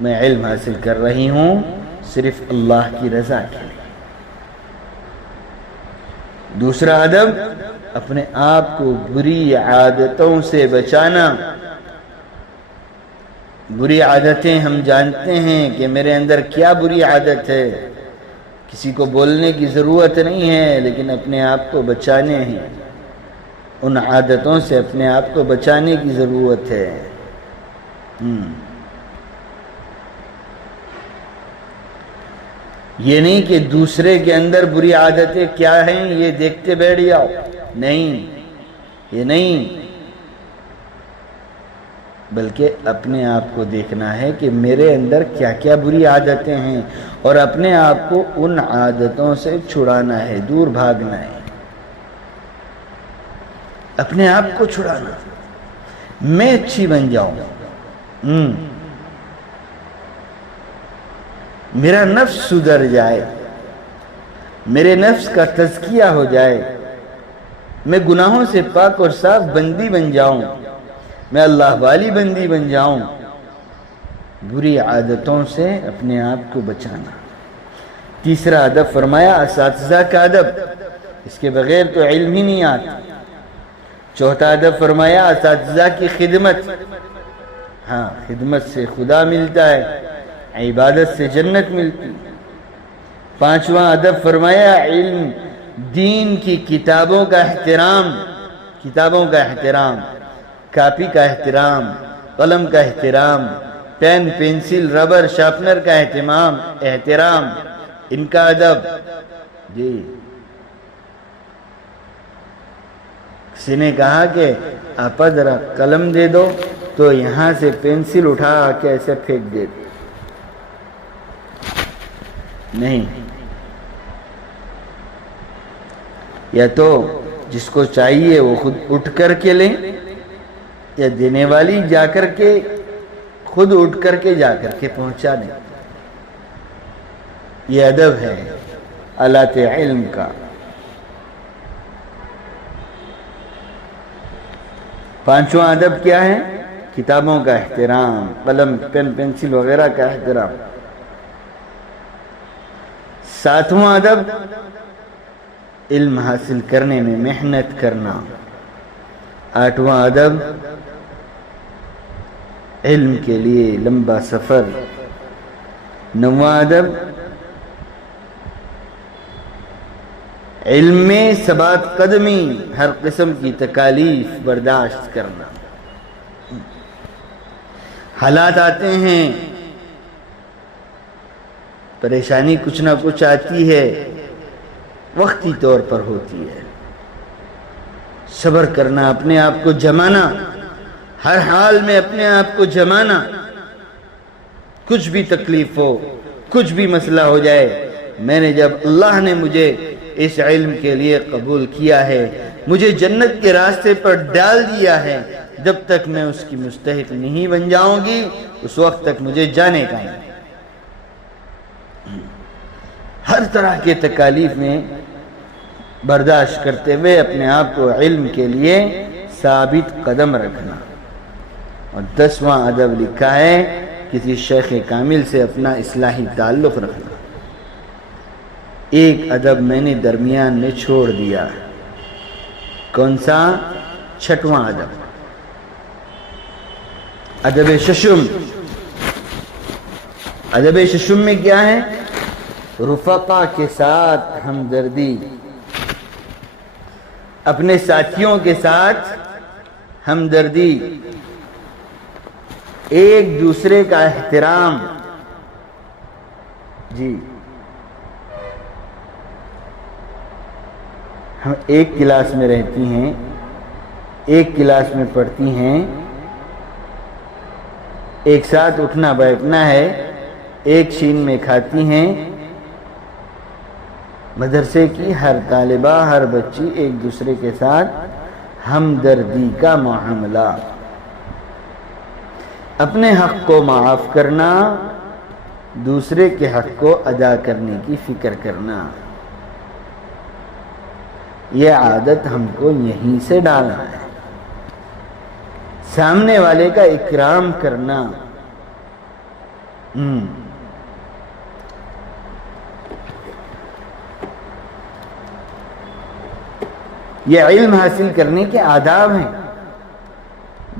میں علم حاصل کر رہی ہوں صرف اللہ کی رضا کے لیے۔ دوسرا ادب، اپنے آپ کو بری عادتوں سے بچانا۔ بری عادتیں ہم جانتے ہیں کہ میرے اندر کیا بری عادت ہے، کسی کو بولنے کی ضرورت نہیں ہے، لیکن اپنے آپ کو بچانے ہیں، ان عادتوں سے اپنے آپ کو بچانے کی ضرورت ہے۔ یہ نہیں کہ دوسرے کے اندر بری عادتیں کیا ہیں یہ دیکھتے بیٹھ جاؤ، نہیں، یہ نہیں، بلکہ اپنے آپ کو دیکھنا ہے کہ میرے اندر کیا کیا بری عادتیں ہیں، اور اپنے آپ کو ان عادتوں سے چھڑانا ہے، دور بھاگنا ہے، اپنے آپ کو چھڑانا۔ میں اچھی بن جاؤں، میرا نفس سدھر جائے، میرے نفس کا تزکیہ ہو جائے، میں گناہوں سے پاک اور صاف بندی بن جاؤں، میں اللہ والی بندی بن جاؤں۔ بری عادتوں سے اپنے آپ کو بچانا۔ تیسرا ادب فرمایا اساتذہ کا ادب، اس کے بغیر تو علم ہی نہیں آتا۔ چوتھا ادب فرمایا اساتذہ کی خدمت، ہاں، خدمت سے خدا ملتا ہے، عبادت سے جنت ملتی۔ پانچواں ادب فرمایا علم، دین کی کتابوں کا احترام، کتابوں کا احترام، کاپی کا احترام، قلم کا احترام، پین، پنسل، ربر، شارپنر کا احترام، ان کا ادب۔ جی، کسی نے کہا کہ آپا ذرا قلم دے دو، تو یہاں سے پنسل اٹھا کے ایسے پھینک دے دو، نہیں، یا تو جس کو چاہیے وہ خود اٹھ کر کے لیں، یا دینے والی جا کر کے خود اٹھ کر کے جا کر کے پہنچا دیں۔ یہ ادب ہے آلات علم کا۔ پانچواں ادب کیا ہے؟ کتابوں کا احترام، قلم، پین، پنسل وغیرہ کا احترام۔ ساتواں ادب علم حاصل کرنے میں محنت کرنا۔ آٹھواں ادب علم کے لیے لمبا سفر۔ 9واں ادب علم میں ثبات قدمی، ہر قسم کی تکالیف برداشت کرنا۔ حالات آتے ہیں، پریشانی کچھ نہ کچھ آتی ہے، وقتی طور پر ہوتی ہے، صبر کرنا، اپنے آپ کو جمانا، ہر حال میں اپنے آپ کو جمانا، کچھ بھی تکلیف ہو، کچھ بھی مسئلہ ہو جائے، میں نے جب اللہ نے مجھے اس علم کے لیے قبول کیا ہے، مجھے جنت کے راستے پر ڈال دیا ہے، جب تک میں اس کی مستحق نہیں بن جاؤں گی اس وقت تک مجھے جانے کا ہے۔ ہر طرح کے تکالیف میں برداشت کرتے ہوئے اپنے آپ کو علم کے لیے ثابت قدم رکھنا۔ اور 10واں ادب لکھا ہے کسی شیخ کامل سے اپنا اصلاحی تعلق رکھنا۔ ایک ادب میں نے درمیان میں چھوڑ دیا، کون سا؟ 6واں ادب، ادب ششم۔ ادب ششم میں کیا ہے؟ رفقا کے ساتھ ہمدردی، اپنے ساتھیوں کے ساتھ ہمدردی، ایک دوسرے کا احترام۔ جی ہم ایک کلاس میں رہتی ہیں، ایک کلاس میں پڑھتی ہیں، ایک ساتھ اٹھنا بیٹھنا ہے، ایک شین میں کھاتی ہیں، مدرسے کی ہر طالبہ، ہر بچی ایک دوسرے کے ساتھ ہمدردی کا معاملہ، اپنے حق کو معاف کرنا، دوسرے کے حق کو ادا کرنے کی فکر کرنا۔ یہ عادت ہم کو یہیں سے ڈالنا ہے، سامنے والے کا اکرام کرنا۔ یہ علم حاصل کرنے کے آداب ہیں۔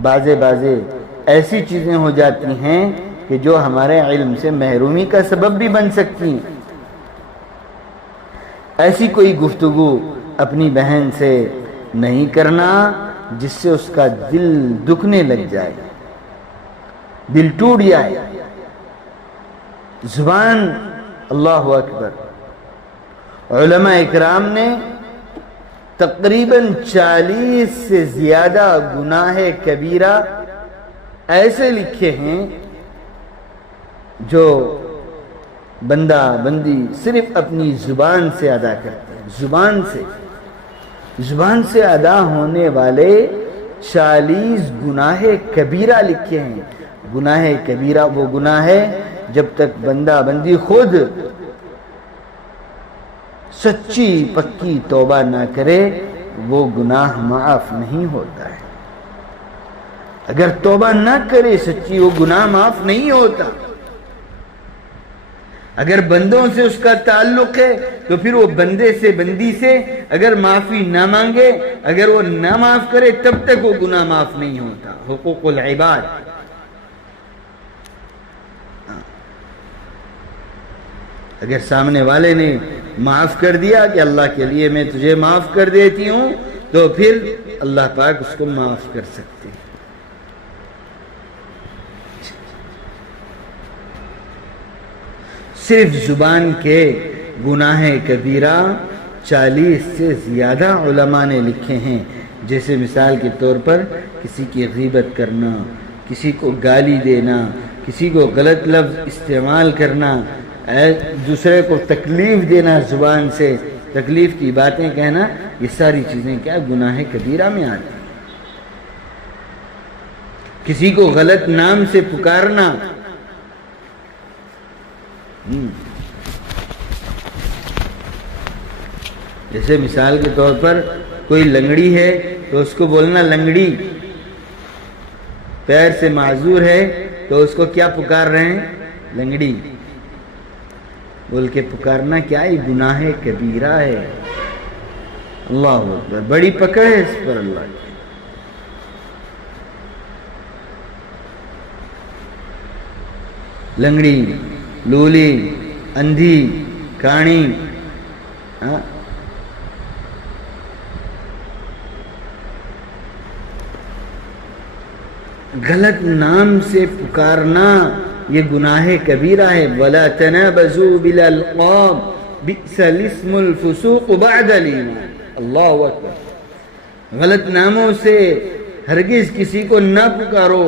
بازے ایسی چیزیں ہو جاتی ہیں کہ جو ہمارے علم سے محرومی کا سبب بھی بن سکتی ہیں۔ ایسی کوئی گفتگو اپنی بہن سے نہیں کرنا جس سے اس کا دل دکھنے لگ جائے، دل ٹوٹ جائے۔ زبان، اللہ اکبر، علماء اکرام نے تقریباً 40 سے زیادہ گناہ کبیرہ ایسے لکھے ہیں جو بندہ بندی صرف اپنی زبان سے ادا کرتے ہیں۔ زبان سے ادا ہونے والے 40 گناہ کبیرہ لکھے ہیں۔ گناہ کبیرہ وہ گناہ ہے جب تک بندہ بندی خود سچی پکی توبہ نہ کرے وہ گناہ معاف نہیں ہوتا ہے۔ اگر توبہ نہ کرے سچی، وہ گناہ معاف نہیں ہوتا۔ اگر بندوں سے اس کا تعلق ہے تو پھر وہ بندے سے، بندی سے اگر معافی نہ مانگے، اگر وہ نہ معاف کرے تب تک وہ گناہ معاف نہیں ہوتا۔ حقوق العباد۔ اگر سامنے والے نے معاف کر دیا کہ اللہ کے لیے میں تجھے معاف کر دیتی ہوں، تو پھر اللہ پاک اس کو معاف کر سکتے ہیں۔ صرف زبان کے گناہ کبیرہ 40 سے زیادہ علماء نے لکھے ہیں۔ جیسے مثال کے طور پر کسی کی غیبت کرنا، کسی کو گالی دینا، کسی کو غلط لفظ استعمال کرنا، دوسرے کو تکلیف دینا، زبان سے تکلیف کی باتیں کہنا، یہ ساری چیزیں کیا گناہ کبیرہ میں آتی ہیں۔ کسی کو غلط نام سے پکارنا، جیسے مثال کے طور پر کوئی لنگڑی ہے تو اس کو بولنا لنگڑی، پیر سے معذور ہے تو اس کو کیا پکار رہے ہیں؟ لنگڑی بول کے پکارنا کیا یہ گناہ کبیرہ ہے۔ اللہ اکبر، بڑی پکڑ ہے اس پر اللہ کی۔ لنگڑی، لولی، اندھی، کاڑی، غلط نام سے پکارنا یہ گناہ کبیرہ ہے۔ وَلَا تَنَابَزُوا بِالْأَلْقَابِ بِئْسَ الِاسْمُ الْفُسُوقُ بَعْدَ الْإِيمَانِ۔ اللہ اکبر، غلط ناموں سے ہرگز کسی کو نہ پکارو۔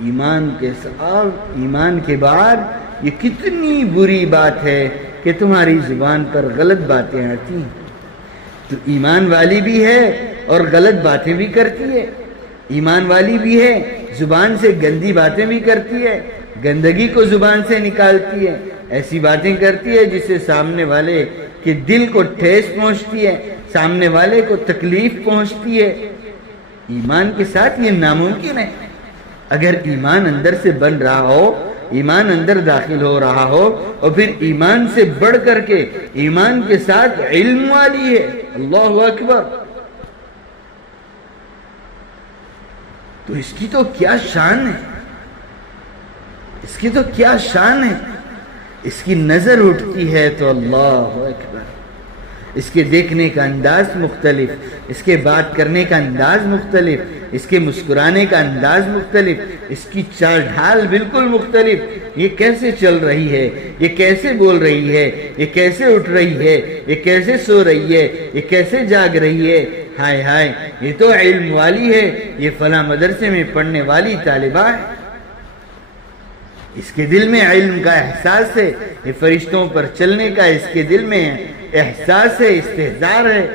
ایمان کے بعد یہ کتنی بری بات ہے کہ تمہاری زبان پر غلط باتیں آتی ہیں۔ تو ایمان والی بھی ہے اور غلط باتیں بھی کرتی ہے، ایمان والی بھی ہے، زبان سے گندی باتیں بھی کرتی ہے، گندگی کو زبان سے نکالتی ہے، ایسی باتیں کرتی ہے جس سے سامنے والے کے دل کو ٹھیس پہنچتی ہے، سامنے والے کو تکلیف پہنچتی ہے۔ ایمان کے ساتھ یہ ناممکن ہے۔ اگر ایمان اندر سے بن رہا ہو، ایمان اندر داخل ہو رہا ہو، اور پھر ایمان سے بڑھ کر کے ایمان کے ساتھ علم والی ہے، اللہ اکبر، تو اس کی تو کیا شان ہے، اس کی تو کیا شان ہے۔ اس کی نظر اٹھتی ہے تو اللہ اکبر، اس کے دیکھنے کا انداز مختلف، اس کے بات کرنے کا انداز مختلف، اس کے مسکرانے کا انداز مختلف، اس کی چال ڈھال بالکل مختلف۔ یہ کیسے چل رہی ہے، یہ کیسے بول رہی ہے، یہ کیسے اٹھ رہی ہے، یہ کیسے سو رہی ہے، یہ کیسے جاگ رہی ہے، ہائے ہائے یہ تو علم والی ہے، یہ فلاں مدرسے میں پڑھنے والی طالبہ ہے، اس کے دل میں علم کا احساس ہے، یہ فرشتوں پر چلنے کا اس کے دل میں احساس ہے، استحضار ہے،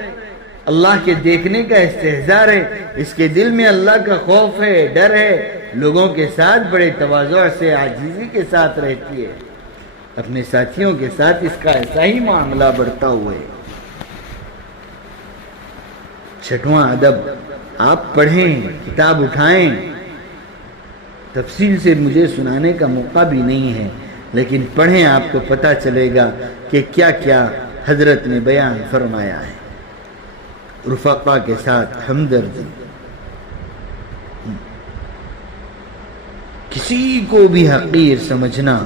اللہ کے دیکھنے کا استحضار ہے، اس کے دل میں اللہ کا خوف ہے، ڈر ہے، لوگوں کے ساتھ بڑے تواضع سے عاجزی کے ساتھ رہتی ہے، اپنے ساتھیوں کے ساتھ اس کا ایسا ہی معاملہ بڑھتا ہوا ہے۔ چھٹواں ادب، آپ پڑھیں، کتاب اٹھائیں، تفصیل سے مجھے سنانے کا موقع بھی نہیں ہے، لیکن پڑھیں، آپ کو پتہ چلے گا کہ کیا کیا حضرت نے بیان فرمایا ہے۔ رفقا کے ساتھ ہمدردی، کسی کو بھی حقیر سمجھنا،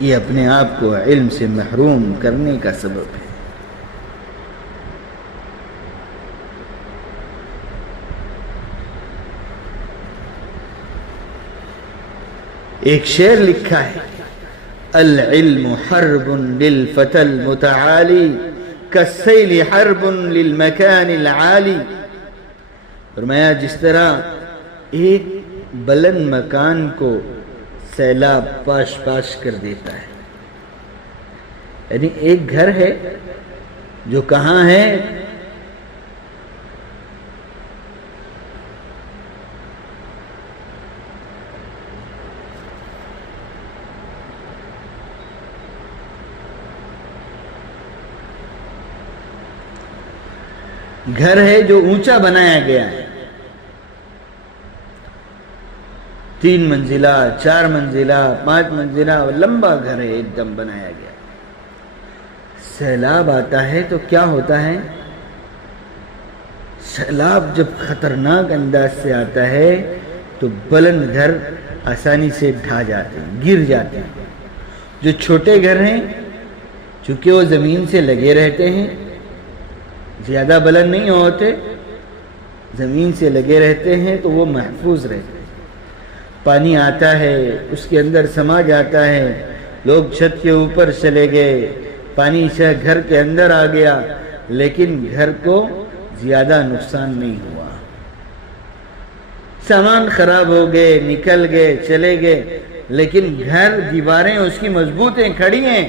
یہ اپنے آپ کو علم سے محروم کرنے کا سبب ہے۔ ایک شعر لکھا ہے، العلم حرب للفتى المتعالی كالسیل حرب للمکان العالی۔ فرمایا جس طرح ایک بلند مکان کو سیلاب پاش پاش کر دیتا ہے، یعنی ایک گھر ہے جو کہاں ہے، گھر ہے جو اونچا بنایا گیا ہے، 3 منزلہ 4 منزلہ 5 منزلہ لمبا گھر ہے، ایک دم بنایا گیا۔ سیلاب آتا ہے تو کیا ہوتا ہے، سیلاب جب خطرناک انداز سے آتا ہے تو بلند گھر آسانی سے ڈھا جاتے ہیں، گر جاتے ہیں۔ جو چھوٹے گھر ہیں چونکہ وہ زمین سے لگے رہتے ہیں، زیادہ بلند نہیں ہوتے، زمین سے لگے رہتے ہیں تو وہ محفوظ رہتے ہیں۔ پانی آتا ہے اس کے اندر سما جاتا ہے، لوگ چھت کے اوپر چلے گئے، پانی گھر کے اندر آ گیا، لیکن گھر کو زیادہ نقصان نہیں ہوا، سامان خراب ہو گئے، نکل گئے، چلے گئے، لیکن گھر دیواریں اس کی مضبوطیں کھڑی ہیں۔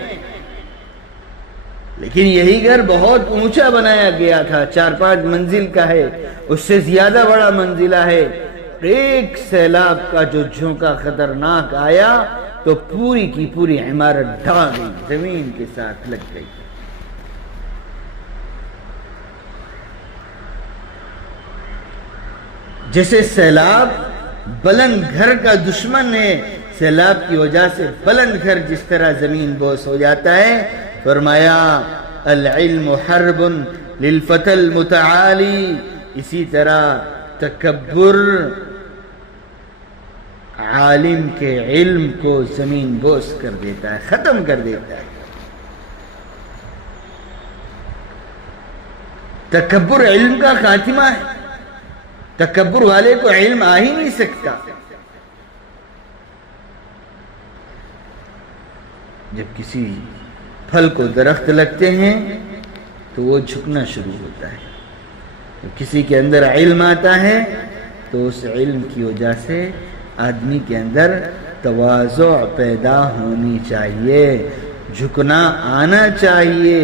لیکن یہی گھر بہت اونچا بنایا گیا تھا، 4-5 منزل کا ہے، اس سے زیادہ بڑا منزلہ ہے، ایک سیلاب کا جو جھونکا خطرناک آیا تو پوری کی پوری عمارت ڈھا گئی، زمین کے ساتھ لگ گئی۔ جیسے سیلاب بلند گھر کا دشمن ہے، سیلاب کی وجہ سے بلند گھر جس طرح زمین بوس ہو جاتا ہے، فرمایا العلم حرب للفتى المتعالی، اسی طرح تکبر عالم کے علم کو زمین بوس کر دیتا ہے، ختم کر دیتا ہے۔ تکبر علم کا خاتمہ ہے، تکبر والے کو علم آ ہی نہیں سکتا۔ جب کسی پھل کو درخت لگتے ہیں تو وہ جھکنا شروع ہوتا ہے، جب کسی کے اندر علم آتا ہے تو اس علم کی وجہ سے آدمی کے اندر تواضع پیدا ہونی چاہیے، جھکنا آنا چاہیے۔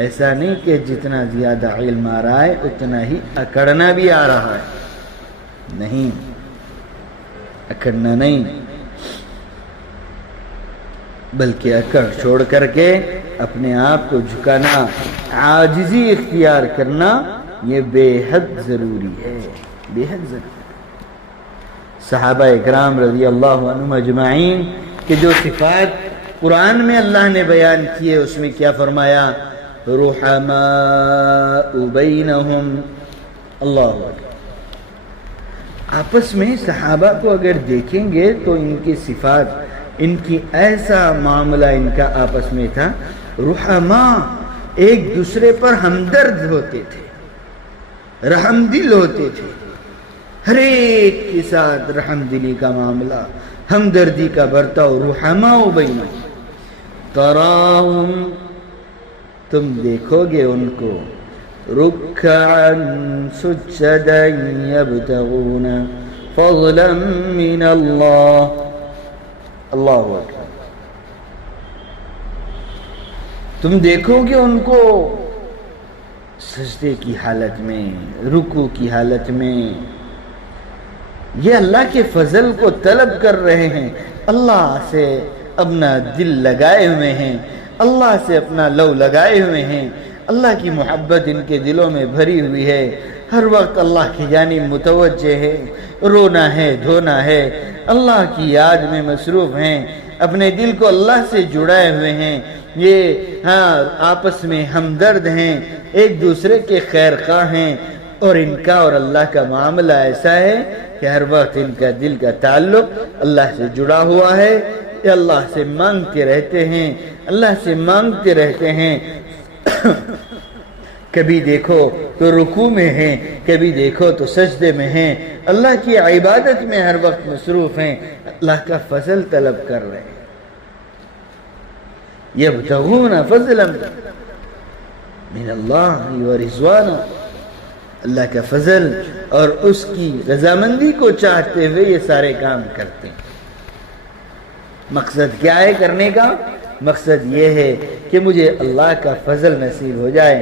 ایسا نہیں کہ جتنا زیادہ علم آ رہا ہے اتنا ہی اکڑنا بھی آ رہا ہے، نہیں، اکڑنا نہیں، بلکہ اکڑ چھوڑ کر کے اپنے آپ کو جھکانا، عاجزی اختیار کرنا، یہ بے حد ضروری ہے، بے حد ضروری ہے۔ صحابہ اکرام رضی اللہ عنہم اجمعین کہ جو صفات قرآن میں اللہ نے بیان کیے، اس میں کیا فرمایا؟ رحماء بینہم، اللہ اکبر۔ آپس میں صحابہ کو اگر دیکھیں گے تو ان کی صفات، ان کی ایسا معاملہ ان کا آپس میں تھا، رحماء، ایک دوسرے پر ہمدرد ہوتے تھے، رحم دل ہوتے تھے، ہر ایک کے ساتھ رحم دلی کا معاملہ، ہمدردی کا برتاؤ، رحماء بینہم۔ تراہم، تم دیکھو گے ان کو، رکعا سجدا یبتغون فضلا من اللہ، اللہ اکبر، تم دیکھو گے ان کو سجدے کی حالت میں، رکوع کی حالت میں، یہ اللہ کے فضل کو طلب کر رہے ہیں، اللہ سے اپنا دل لگائے ہوئے ہیں، اللہ سے اپنا لو لگائے ہوئے ہیں، اللہ کی محبت ان کے دلوں میں بھری ہوئی ہے، ہر وقت اللہ کی جانب متوجہ ہے، رونا ہے، دھونا ہے، اللہ کی یاد میں مصروف ہیں، اپنے دل کو اللہ سے جڑائے ہوئے ہیں، یہ آپس میں ہمدرد ہیں، ایک دوسرے کے خیر خواہ ہیں، اور ان کا اور اللہ کا معاملہ ایسا ہے کہ ہر وقت ان کا دل کا تعلق اللہ سے جڑا ہوا ہے، یہ اللہ سے مانگتے رہتے ہیں، اللہ سے مانگتے رہتے ہیں۔ کبھی دیکھو تو رکوع میں ہیں، کبھی دیکھو تو سجدے میں ہیں، اللہ کی عبادت میں ہر وقت مصروف ہیں، اللہ کا فضل طلب کر رہے ہیں۔ یبتغون فضلا من اللہ ورضوانا، اللہ کا فضل اور اس کی رضامندی کو چاہتے ہوئے یہ سارے کام کرتے ہیں۔ مقصد کیا ہے کرنے کا؟ مقصد یہ ہے کہ مجھے اللہ کا فضل نصیب ہو جائے،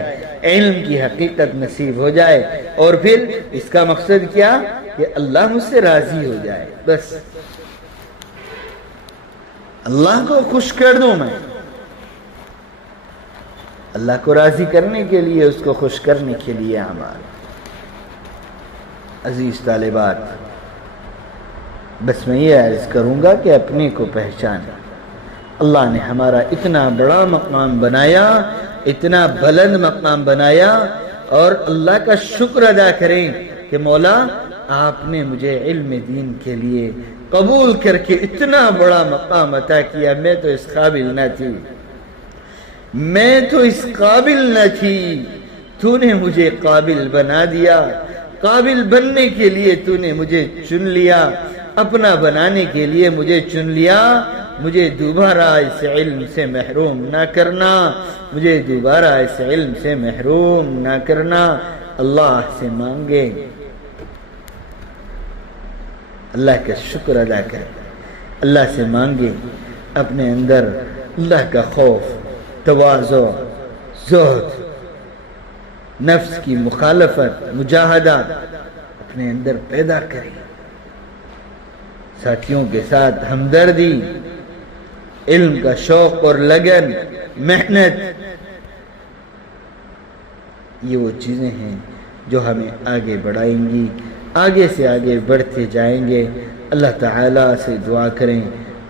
علم کی حقیقت نصیب ہو جائے، اور پھر اس کا مقصد کیا؟ کہ اللہ مجھ سے راضی ہو جائے، بس اللہ کو خوش کر دوں میں، اللہ کو راضی کرنے کے لیے، اس کو خوش کرنے کے لیے اعمال۔ عزیز طالبات، بس میں یہ عرض کروں گا کہ اپنے کو پہچانیں۔ اللہ نے ہمارا اتنا بڑا مقام بنایا، اتنا بلند مقام بنایا، اور اللہ کا شکر ادا کریں کہ مولا آپ نے مجھے علم دین کے لیے قبول کر کے اتنا بڑا مقام عطا کیا، میں تو اس قابل نہ تھی، میں تو اس قابل نہ تھی، تو نے مجھے قابل بنا دیا، قابل بننے کے لیے تو نے مجھے چن لیا، اپنا بنانے کے لیے مجھے چن لیا، مجھے دوبارہ اس علم سے محروم نہ کرنا، مجھے دوبارہ اس علم سے محروم نہ کرنا۔ اللہ سے مانگے، اللہ کا شکر ادا کریں، اللہ سے مانگے، اپنے اندر اللہ کا خوف، تواضع، زہد، نفس کی مخالفت، مجاہدہ اپنے اندر پیدا کریں، ساتھیوں کے ساتھ ہمدردی، علم کا شوق اور لگن، محنت، یہ وہ چیزیں ہیں جو ہمیں آگے بڑھائیں گی، آگے سے آگے بڑھتے جائیں گے۔ اللہ تعالیٰ سے دعا کریں،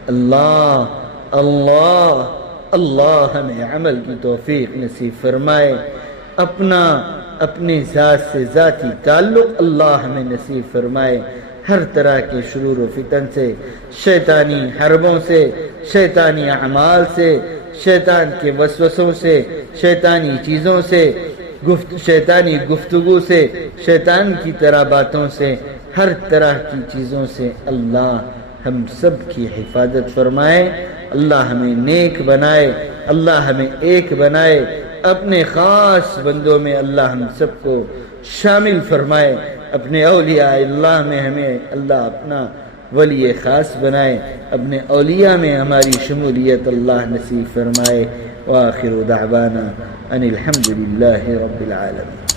اللہ اللہ اللہ ہمیں عمل کی توفیق نصیب فرمائے، اپنا اپنی ذات سے ذاتی تعلق اللہ ہمیں نصیب فرمائے، ہر طرح کے شرور و فتن سے، شیطانی حربوں سے، شیطانی اعمال سے، شیطان کے وسوسوں سے، شیطانی چیزوں سے، شیطانی گفتگو سے، شیطان کی طرح باتوں سے، ہر طرح کی چیزوں سے اللہ ہم سب کی حفاظت فرمائے، اللہ ہمیں نیک بنائے، اللہ ہمیں ایک بنائے، اپنے خاص بندوں میں اللہ ہم سب کو شامل فرمائے، اپنے اولیاء اللہ میں ہمیں اللہ اپنا ولی خاص بنائے، اپنے اولیاء میں ہماری شمولیت اللہ نصیب فرمائے۔ وآخر دعوانا ان الحمد للہ رب العالمین۔